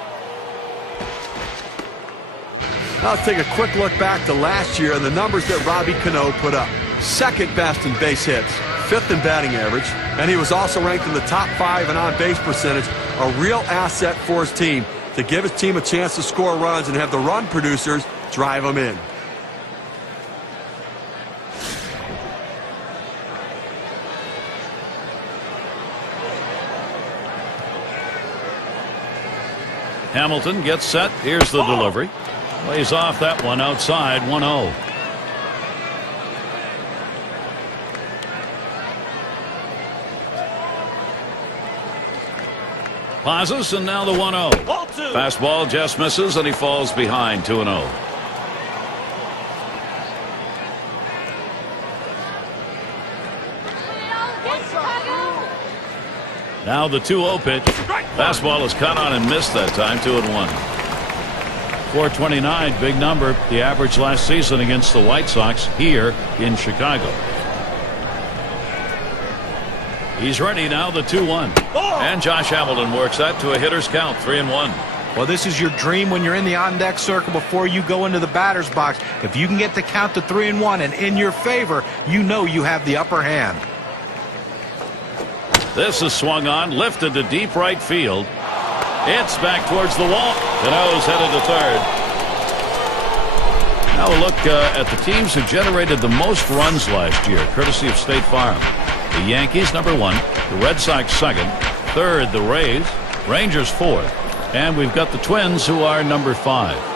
Now let's take a quick look back to last year and the numbers that Robbie Cano put up. Second best in base hits, 5th in batting average, and he was also ranked in the top 5 in on-base percentage. A real asset for his team to give his team a chance to score runs and have the run producers drive them in. Hamilton gets set. Here's the delivery. Lays off that one outside. 1-0. Pauses, and now the 1-0. 0-2. Fastball just misses, and he falls behind 2-0. Now the 2-0 pitch. Fastball is cut on and missed that time. 2-1. 429, big number. The average last season against the White Sox here in Chicago. He's ready now, the 2-1. And Josh Hamilton works that to a hitter's count, 3-1. Well, this is your dream when you're in the on-deck circle before you go into the batter's box. If you can get the count to 3-1 and in your favor, you know you have the upper hand. This is swung on, lifted to deep right field. It's back towards the wall. Cano's headed to third. Now a look at the teams who generated the most runs last year, courtesy of State Farm. The Yankees, number 1. The Red Sox, second. Third, the Rays. Rangers, fourth. And we've got the Twins, who are number 5.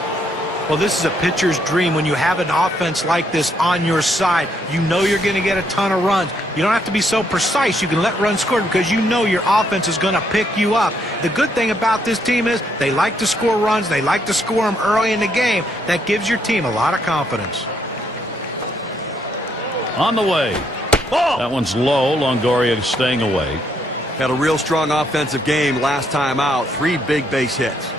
Well, this is a pitcher's dream when you have an offense like this on your side. You know you're going to get a ton of runs. You don't have to be so precise. You can let runs score because you know your offense is going to pick you up. The good thing about this team is they like to score runs. They like to score them early in the game. That gives your team a lot of confidence. On the way. That one's low. Longoria staying away. Had a real strong offensive game last time out. 3 big base hits.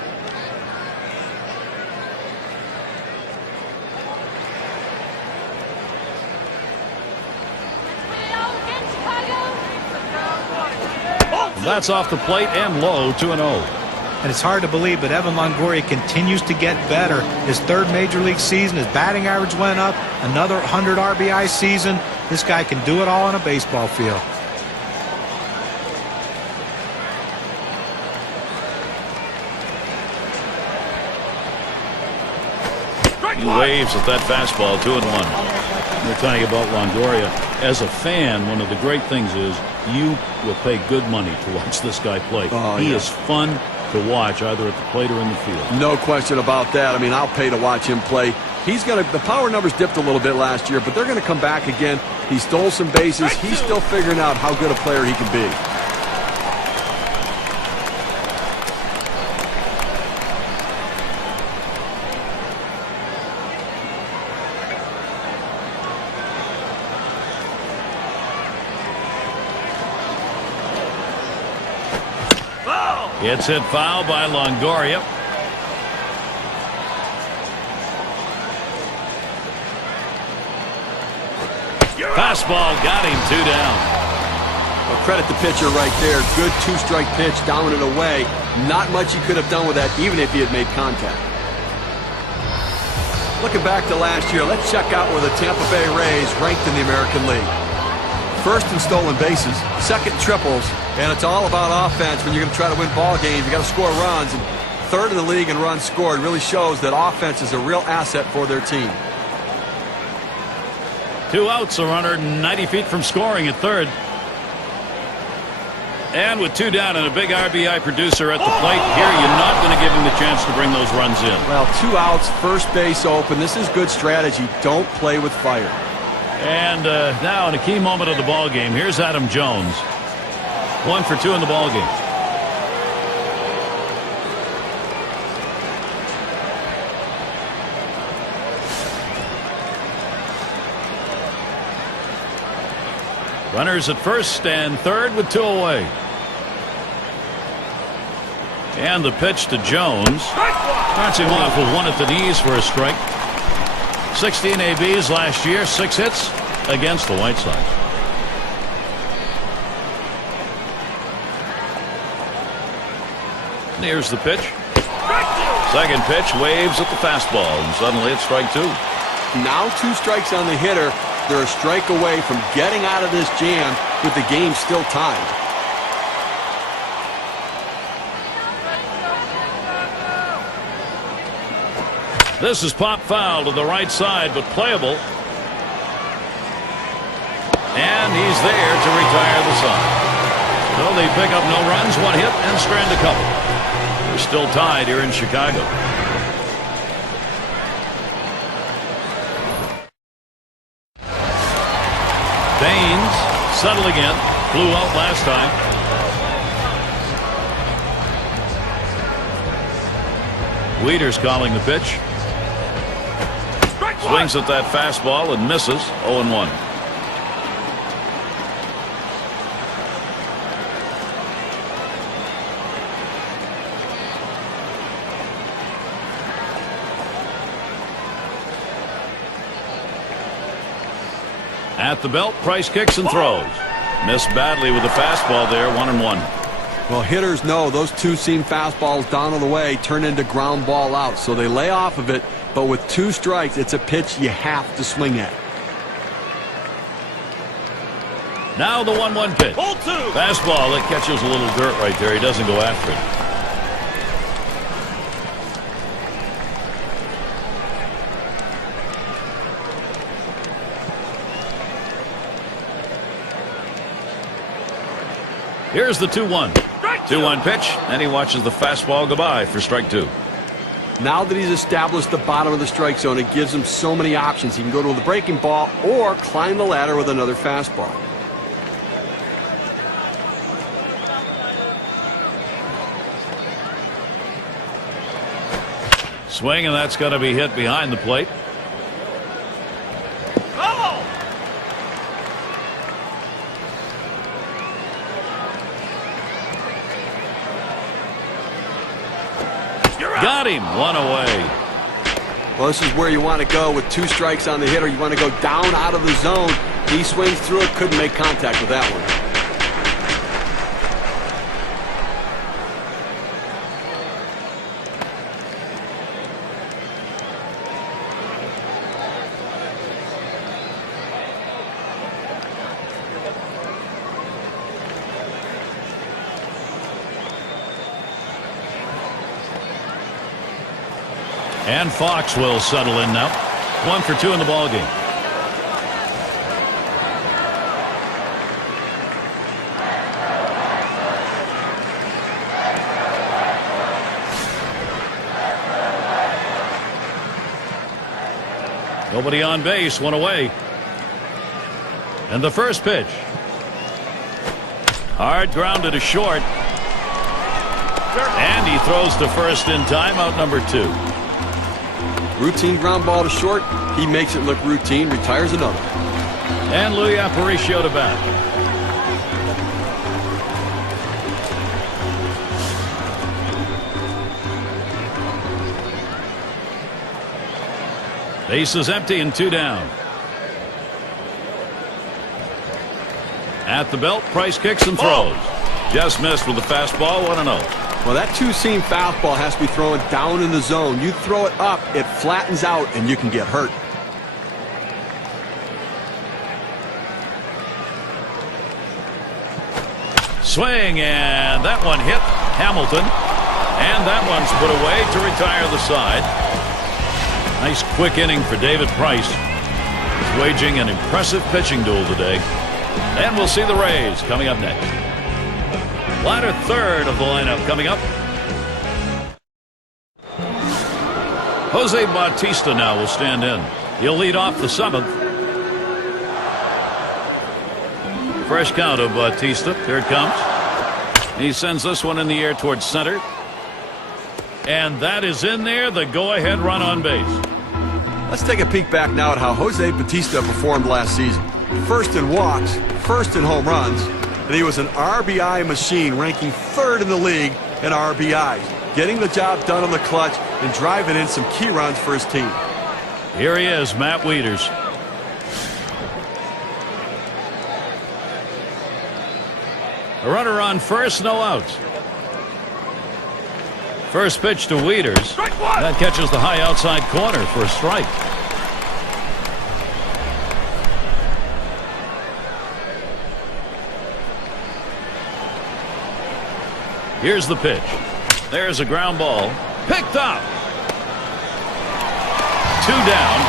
That's off the plate and low, 2-0. And it's hard to believe, but Evan Longoria continues to get better. His 3rd major league season, his batting average went up. Another 100 RBI season. This guy can do it all on a baseball field. He waves at that fastball, 2-1. We're talking about Longoria. As a fan, one of the great things is you will pay good money to watch this guy play. He is fun to watch either at the plate or in the field. No question about that. I mean, I'll pay to watch him play. The power numbers dipped a little bit last year, but they're going to come back again. He stole some bases. He's still figuring out how good a player he can be. It's hit foul by Longoria. Fastball got him, 2 down. Well, credit the pitcher right there. Good 2-strike pitch down and away. Not much he could have done with that, even if he had made contact. Looking back to last year, let's check out where the Tampa Bay Rays ranked in the American League. 1st in stolen bases, 2nd in triples, and it's all about offense when you're going to try to win ball games. You got to score runs, and 3rd in the league in runs scored. Really shows that offense is a real asset for their team. 2 outs, a runner 90 feet from scoring at 3rd. And with 2 down and a big RBI producer at the plate, here you're not going to give him the chance to bring those runs in. Well, 2 outs, first base open. This is good strategy. Don't play with fire. And now in a key moment of the ball game, here's Adam Jones. 1 for 2 in the ball game. Runners at first and 3rd with 2 away. And the pitch to Jones. Starts him off with 1 at the knees for a strike. 16 ABs last year, 6 hits against the White Sox. Here's the pitch. Second pitch, waves at the fastball, and suddenly it's strike 2. Now 2 strikes on the hitter. They're a strike away from getting out of this jam with the game still tied. This is pop foul to the right side, but playable. And he's there to retire the side. So they pick up no runs, 1 hit, and strand a couple. They're still tied here in Chicago. Baines settling in. Flew out last time. Wieters calling the pitch. Swings at that fastball and misses. 0-1. At the belt, Price kicks and throws. Missed badly with the fastball there. 1-1. Well, hitters know those two-seam fastballs down on the way turn into ground ball outs, so they lay off of it. But with 2 strikes, it's a pitch you have to swing at. Now the 1-1 pitch. 0-2. Fastball that catches a little dirt right there. He doesn't go after it. Here's the 2-1. 2-1 pitch, and he watches the fastball go by for strike 2. Now that he's established the bottom of the strike zone, it gives him so many options. He can go to the breaking ball or climb the ladder with another fastball. Swing, and that's going to be hit behind the plate. Oh! Got him. 1 away. Well, this is where you want to go with 2 strikes on the hitter. You want to go down out of the zone. He swings through it, couldn't make contact with that one. And Fox will settle in now. 1 for 2 in the ball game. Nobody on base, 1 away. And the first pitch. Hard grounded to short. And he throws to first in time, out number 2. Routine ground ball to short. He makes it look routine, retires another. And Louis Aparicio to bat. Base is empty and 2 down. At the belt, Price kicks and throws. Just missed with the fastball. 1-0. Well, that two-seam fastball has to be thrown down in the zone. You throw it up, it flattens out, and you can get hurt. Swing, and that one hit Hamilton. And that one's put away to retire the side. Nice quick inning for David Price. He's waging an impressive pitching duel today. And we'll see the Rays coming up next. Latter third of the lineup coming up. Jose Bautista now will stand in. He'll lead off the 7th. Fresh count of Bautista. Here it comes. He sends this one in the air towards center. And that is in there, the go-ahead run on base. Let's take a peek back now at how Jose Bautista performed last season. First in walks, first in home runs, and he was an RBI machine, ranking 3rd in the league in RBIs, getting the job done on the clutch and driving in some key runs for his team. Here he is, Matt Wieters. A runner on first, no outs. First pitch to Wieters. That catches the high outside corner for a strike. Here's the pitch. There's a ground ball. Picked up. 2 down.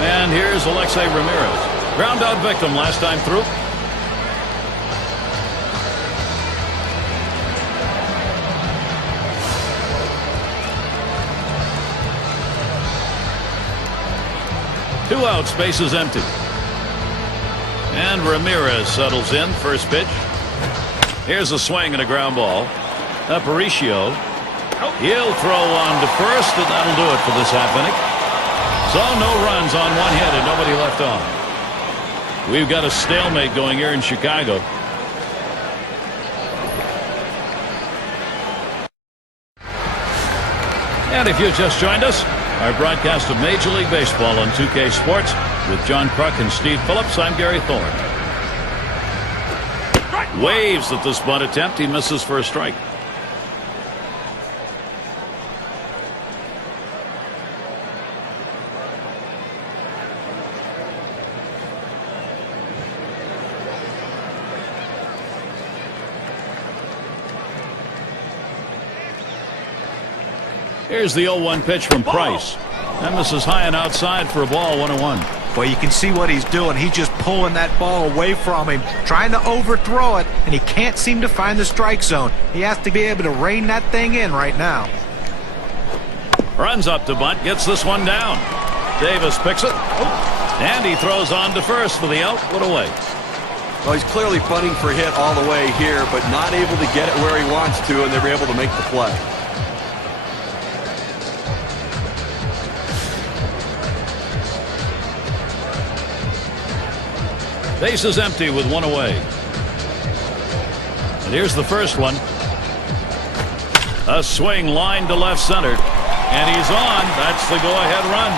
And here's Alexei Ramirez. Ground out victim last time through. Two outs, base is empty. And Ramirez settles in. First pitch. Here's a swing and a ground ball. Aparicio. He'll throw on to first, and that'll do it for this half inning. So no runs on one hit and nobody left on. We've got a stalemate going here in Chicago. And if you just joined us, our broadcast of Major League Baseball on 2K Sports with John Kruk and Steve Phillips. I'm Gary Thorne. Waves at this bunt attempt. He misses for a strike. Here's the 0-1 pitch from Price. That misses high and outside for a ball, 1-1. Well, you can see what he's doing. He's just pulling that ball away from him, trying to overthrow it, and he can't seem to find the strike zone. He has to be able to rein that thing in right now. Runs up to bunt, gets this one down. Davis picks it, and he throws on to first for the out. What a way. Well, he's clearly punting for a hit all the way here, but not able to get it where he wants to, and they were able to make the play. Base is empty with one away. And here's the first one. A swing line to left center. And he's on. That's the go-ahead run.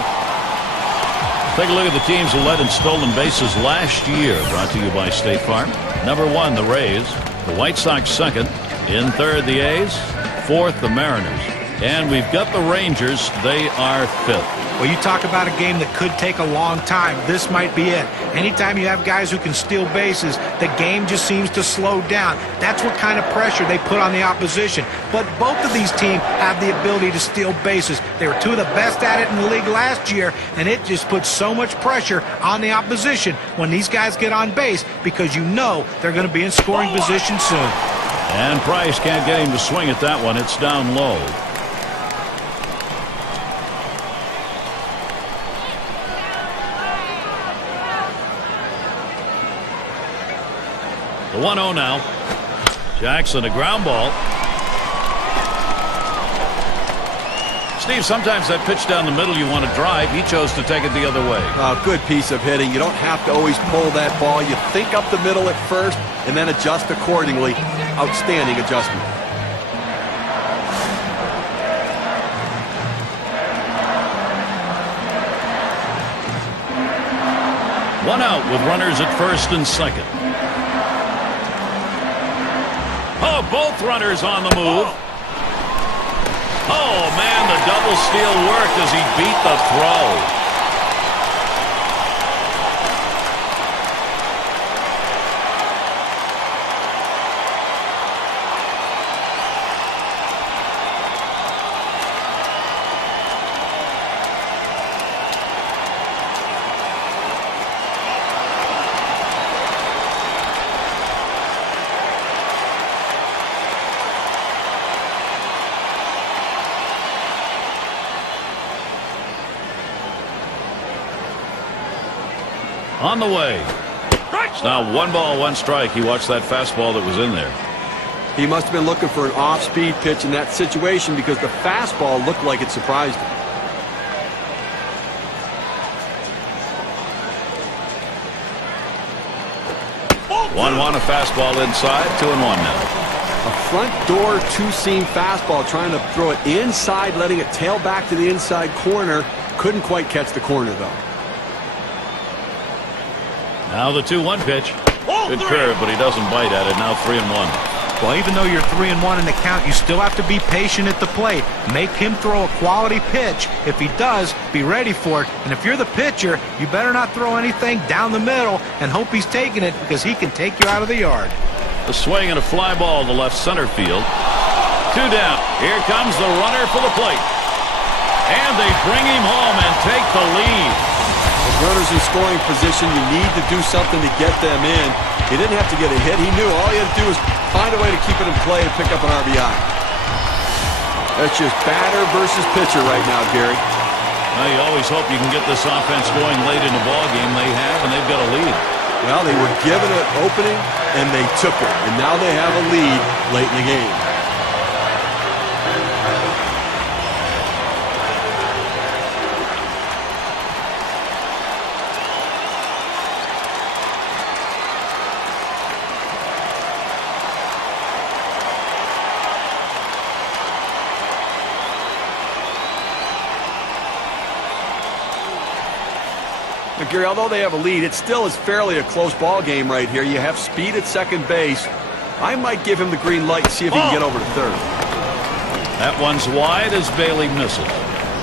Take a look at the teams who led in stolen bases last year. Brought to you by State Farm. Number 1, the Rays. The White Sox second. In third, the A's. Fourth, the Mariners. And we've got the Rangers. They are fifth. Well, you talk about a game that could take a long time. This might be it. Anytime you have guys who can steal bases, the game just seems to slow down. That's what kind of pressure they put on the opposition. But both of these teams have the ability to steal bases. They were two of the best at it in the league last year, and it just puts so much pressure on the opposition when these guys get on base because you know they're going to be in scoring position soon. And Price can't get him to swing at that one. It's down low. The 1-0 now. Jackson, a ground ball. Steve, sometimes that pitch down the middle you want to drive. He chose to take it the other way. Good piece of hitting. You don't have to always pull that ball. You think up the middle at first and then adjust accordingly. Outstanding adjustment. One out with runners at first and second. Oh, both runners on the move. Oh, man, the double steal worked as he beat the throw. On the way. It's now 1 ball, 1 strike. He watched that fastball that was in there. He must have been looking for an off-speed pitch in that situation because the fastball looked like it surprised him. One, a fastball inside, 2-1 now. A front door two-seam fastball, trying to throw it inside, letting it tail back to the inside corner. Couldn't quite catch the corner, though. Now the 2-1 pitch. Good curve, but he doesn't bite at it. Now 3-1. Well, even though you're 3-1 in the count, you still have to be patient at the plate. Make him throw a quality pitch. If he does, be ready for it. And if you're the pitcher, you better not throw anything down the middle and hope he's taking it because he can take you out of the yard. A swing and a fly ball to left center field. 2 down. Here comes the runner for the plate. And they bring him home and take the lead. With runners in scoring position, you need to do something to get them in. He didn't have to get a hit. He knew all he had to do was find a way to keep it in play and pick up an RBI. That's just batter versus pitcher right now, Gary. Well, you always hope you can get this offense going late in the ball game. They have, and they've got a lead. Well, they were given an opening, and they took it. And now they have a lead late in the game. Now, Gary, although they have a lead, it still is fairly a close ball game right here. You have speed at second base. I might give him the green light and see if he can get over to third. That one's wide as Bailey misses.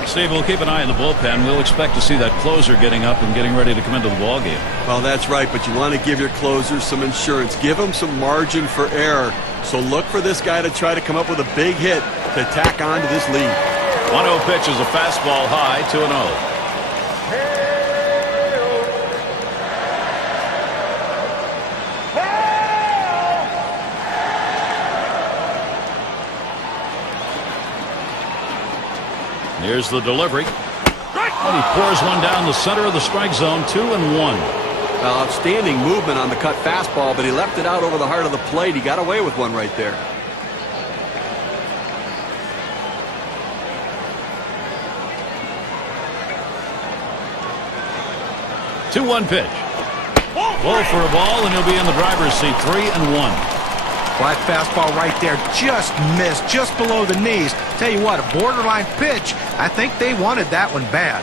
Steve, we'll keep an eye on the bullpen. We'll expect to see that closer getting up and getting ready to come into the ball game. Well, that's right, but you want to give your closers some insurance. Give them some margin for error. So look for this guy to try to come up with a big hit to tack on to this lead. 1-0 pitch is a fastball high, 2-0. Here's the delivery. And he pours one down the center of the strike zone, 2-1. Outstanding movement on the cut fastball, but he left it out over the heart of the plate. He got away with one right there. Two-one pitch. Low for a ball, and he'll be in the driver's seat, 3-1. Well, that fastball right there just missed, just below the knees. Tell you what, a borderline pitch. I think they wanted that one bad.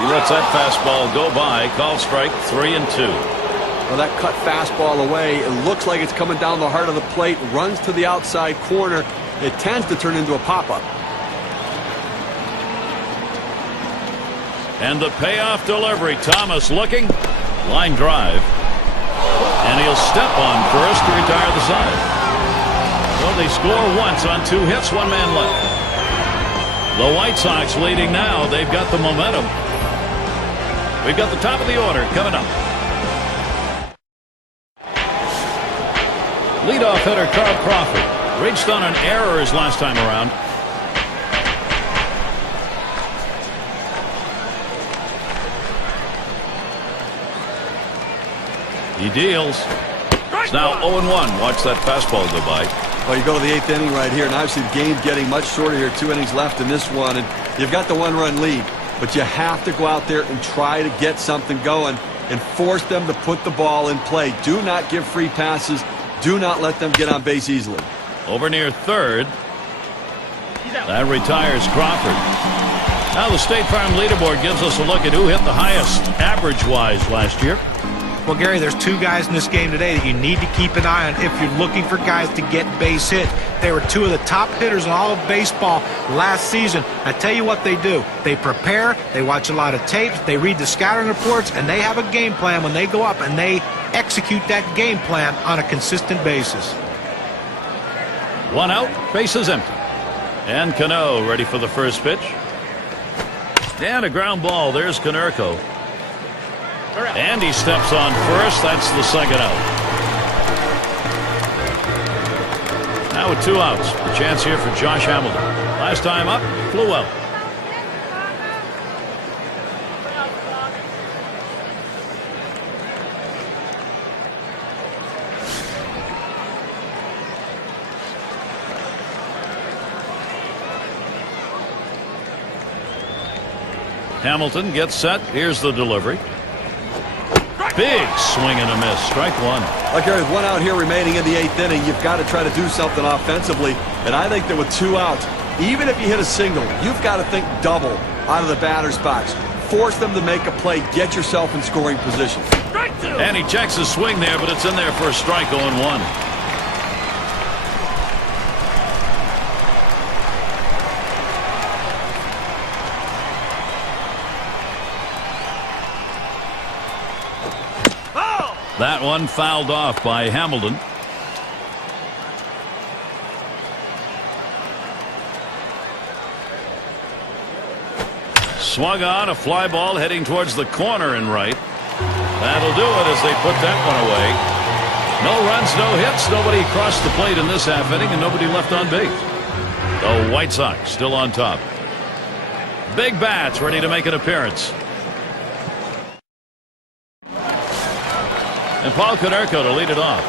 He lets that fastball go by. Called strike, 3-2. Well, that cut fastball away. It looks like it's coming down the heart of the plate. Runs to the outside corner. It tends to turn into a pop-up. And the payoff delivery. Thomas looking. Line drive. And he'll step on first to retire the side. Well, they score once on 2 hits, 1 man left. The White Sox leading now. They've got the momentum. We've got the top of the order coming up. Leadoff hitter Carl Crawford reached on an error his last time around. He deals. It's now 0-1. Watch that fastball go by. Well, you go to the 8th inning right here, and obviously the game's getting much shorter here. 2 innings left in this one, and you've got the 1-run lead. But you have to go out there and try to get something going and force them to put the ball in play. Do not give free passes. Do not let them get on base easily. Over near third. That retires Crawford. Now the State Farm leaderboard gives us a look at who hit the highest average-wise last year. Well, Gary, there's 2 guys in this game today that you need to keep an eye on if you're looking for guys to get base hit. They were 2 of the top hitters in all of baseball last season. I tell you what they do. They prepare, they watch a lot of tapes, they read the scouting reports, and they have a game plan when they go up, and they execute that game plan on a consistent basis. 1 out, bases empty. And Cano ready for the first pitch. And a ground ball. There's Konerko. And he steps on first. That's the second out. Now with 2 outs. A chance here for Josh Hamilton. Last time up, flew out. Hamilton gets set. Here's the delivery. Big swing and a miss. Strike 1. Like there is 1 out here remaining in the 8th inning. You've got to try to do something offensively. And I think that with 2 outs, even if you hit a single, you've got to think double out of the batter's box. Force them to make a play. Get yourself in scoring position. And he checks his swing there, but it's in there for a strike, 0-1. That one fouled off by Hamilton. Swung on, a fly ball heading towards the corner and right. That'll do it as they put that one away. No runs, no hits. Nobody crossed the plate in this half inning, and nobody left on base. The White Sox still on top. Big bats ready to make an appearance. And Paul Konerko to lead it off.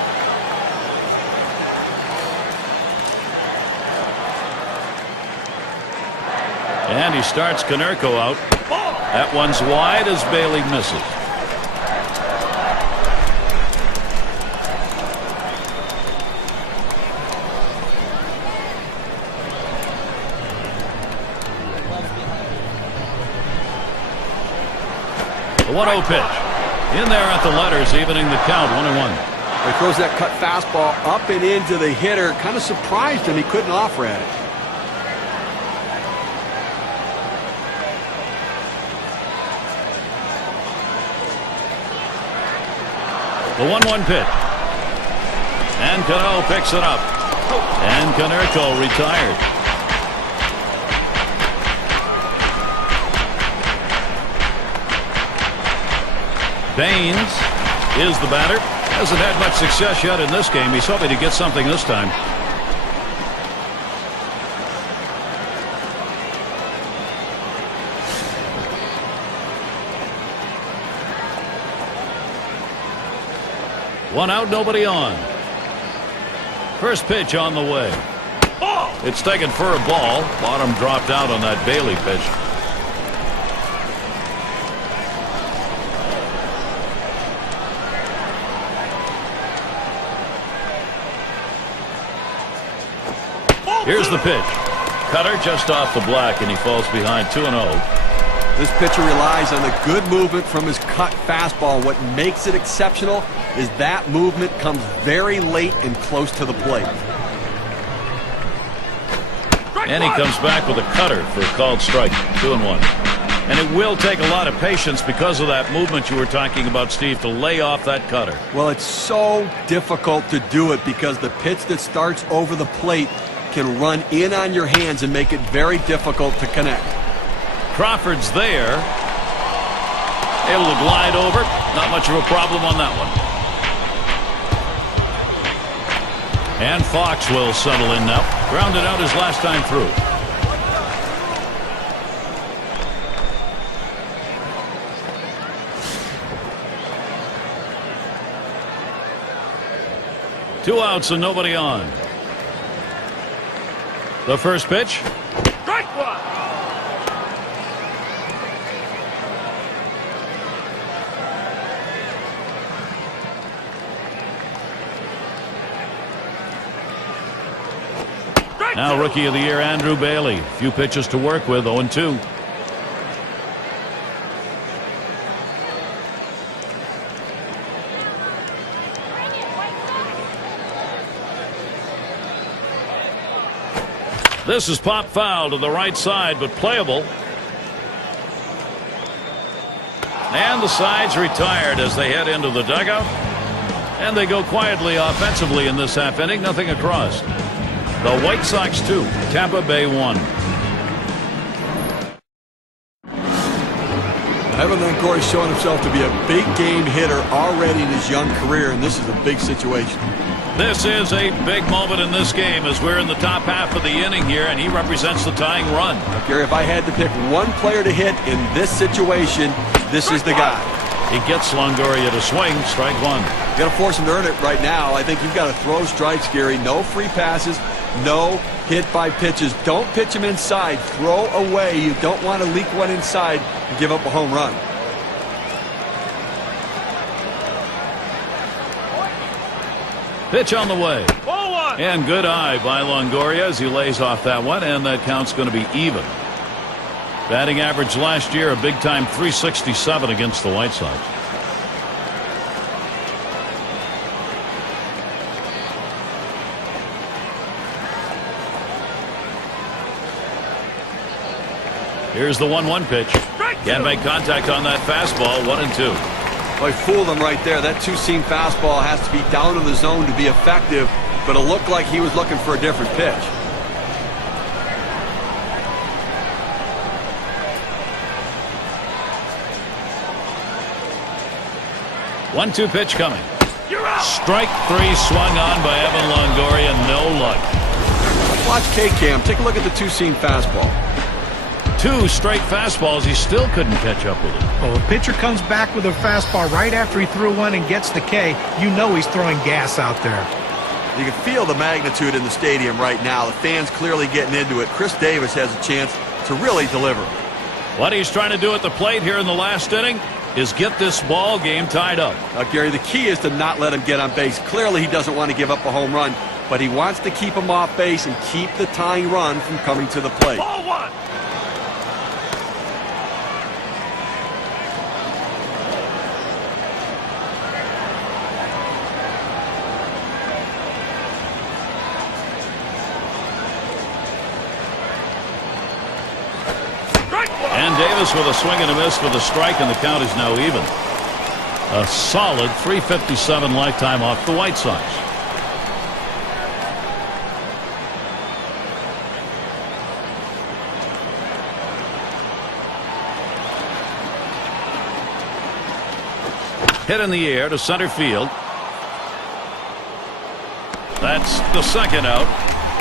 And he starts Konerko out. That one's wide as Bailey misses. The 1-0 pitch. In there at the letters, evening the count, 1-1. He throws that cut fastball up and into the hitter. Kind of surprised him he couldn't offer at it. The 1-1 pitch. And Cano picks it up. And Konerko retired. Baines is the batter. Hasn't had much success yet in this game. He's hoping to get something this time. One out, nobody on. First pitch on the way. It's taken for a ball. Bottom dropped out on that Bailey pitch. Here's the pitch. Cutter just off the black, and he falls behind 2-0. This pitcher relies on the good movement from his cut fastball. What makes it exceptional is that movement comes very late and close to the plate. And he comes back with a cutter for a called strike. 2-1. And it will take a lot of patience because of that movement you were talking about, Steve, to lay off that cutter. Well, it's so difficult to do it because the pitch that starts over the plate can run in on your hands and make it very difficult to connect. Crawford's there. Able to glide over. Not much of a problem on that one. And Fox will settle in now. Grounded out his last time through. Two outs and nobody on. The first pitch. Strike one. Now Rookie of the Year Andrew Bailey. Few pitches to work with, 0-2. This is pop foul to the right side, but playable. And the side's retired as they head into the dugout. And they go quietly offensively in this half inning. Nothing across. The White Sox 2, Tampa Bay 1. Evan Longoria showing himself to be a big game hitter already in his young career, and this is a big situation. This is a big moment in this game as we're in the top half of the inning here, and he represents the tying run. Gary, if I had to pick one player to hit in this situation, this is the guy. He gets Longoria to swing. Strike one. You got to force him to earn it right now. I think you've got to throw strikes, Gary. No free passes, no hit by pitches. Don't pitch him inside. Throw away. You don't want to leak one inside and give up a home run. Pitch on the way. Ball one. And good eye by Longoria as he lays off that one, and that count's going to be even. Batting average last year, a big-time .367 against the White Sox. Here's the 1-1 pitch. Can't make contact on that fastball. 1-2. Well, he fooled him right there. That two-seam fastball has to be down in the zone to be effective, but it looked like he was looking for a different pitch. One-two pitch coming. Strike three swung on by Evan Longoria. No luck. Watch K-Cam. Take a look at the two-seam fastball. 2 straight fastballs. He still couldn't catch up with it. Well, a pitcher comes back with a fastball right after he threw one and gets the K. You know he's throwing gas out there. You can feel the magnitude in the stadium right now. The fans clearly getting into it. Chris Davis has a chance to really deliver. What he's trying to do at the plate here in the last inning is get this ball game tied up. Gary, the key is to not let him get on base. Clearly, he doesn't want to give up a home run, but he wants to keep him off base and keep the tying run from coming to the plate. Ball 1. And Davis with a swing and a miss for the strike, and the count is now even. A solid .357 lifetime off the White Sox. Hit in the air to center field. That's the second out.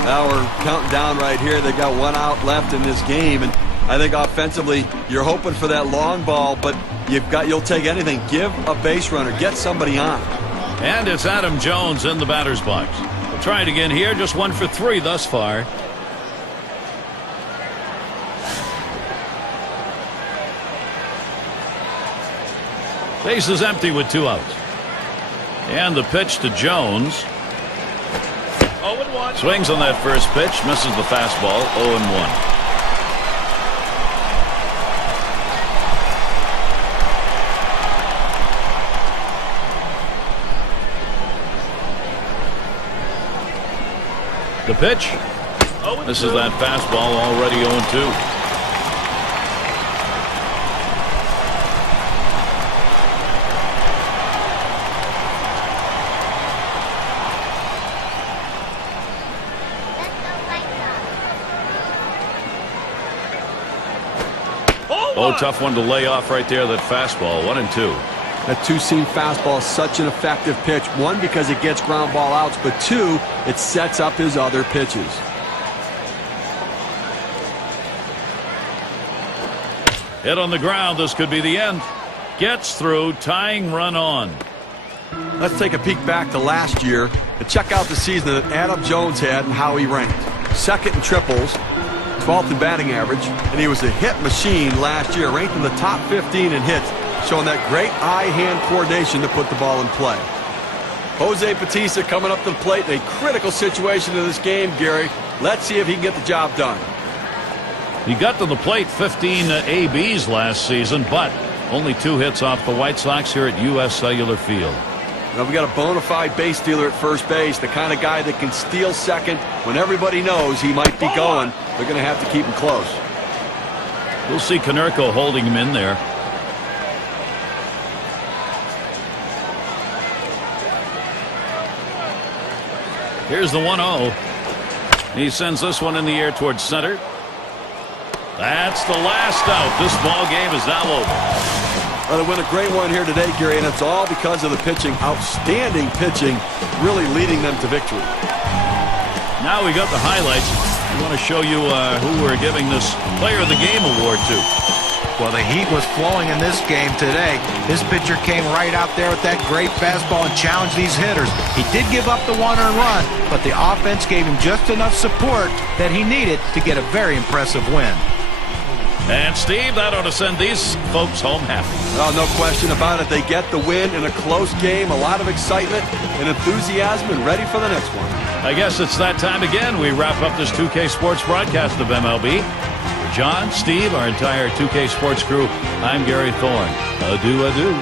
Now we're counting down right here. They got 1 out left in this game, and I think offensively you're hoping for that long ball, but you'll take anything. Give a base runner, get somebody on. And it's Adam Jones in the batter's box. We'll try it again here. Just 1 for 3 thus far. Base is empty with 2 outs. And the pitch to Jones. 0-1. Swings on that first pitch, misses the fastball. 0-1. The pitch. This is that fastball, already 0-2. Oh, tough one to lay off right there, that fastball. 1-2. That two-seam fastball is such an effective pitch. 1, because it gets ground ball outs, but 2, it sets up his other pitches. Hit on the ground. This could be the end. Gets through, tying run on. Let's take a peek back to last year and check out the season that Adam Jones had and how he ranked. 2nd in triples, 12th in batting average, and he was a hit machine last year, ranked in the top 15 in hits, showing that great eye-hand coordination to put the ball in play. Jose Bautista coming up to the plate in a critical situation in this game, Gary. Let's see if he can get the job done. He got to the plate 15 ABs last season, but only 2 hits off the White Sox here at U.S. Cellular Field. Now we got a bona fide base stealer at first base, the kind of guy that can steal second when everybody knows he might be going. They're going to have to keep him close. We'll see Konerko holding him in there. Here's the 1-0. He sends this one in the air towards center. That's the last out. This ball game is now over. Well, they win a great one here today, Gary, and it's all because of the pitching. Outstanding pitching, really leading them to victory. Now we got the highlights. We want to show you who we're giving this Player of the Game award to. Well, the heat was flowing in this game today. This pitcher came right out there with that great fastball and challenged these hitters. He did give up the 1-earned run, but the offense gave him just enough support that he needed to get a very impressive win. And Steve, that ought to send these folks home happy. Oh, no question about it. They get the win in a close game, a lot of excitement and enthusiasm, and ready for the next one. I guess it's that time again. We wrap up this 2K Sports broadcast of MLB. For John, Steve, our entire 2K Sports crew, I'm Gary Thorne. Adieu, adieu.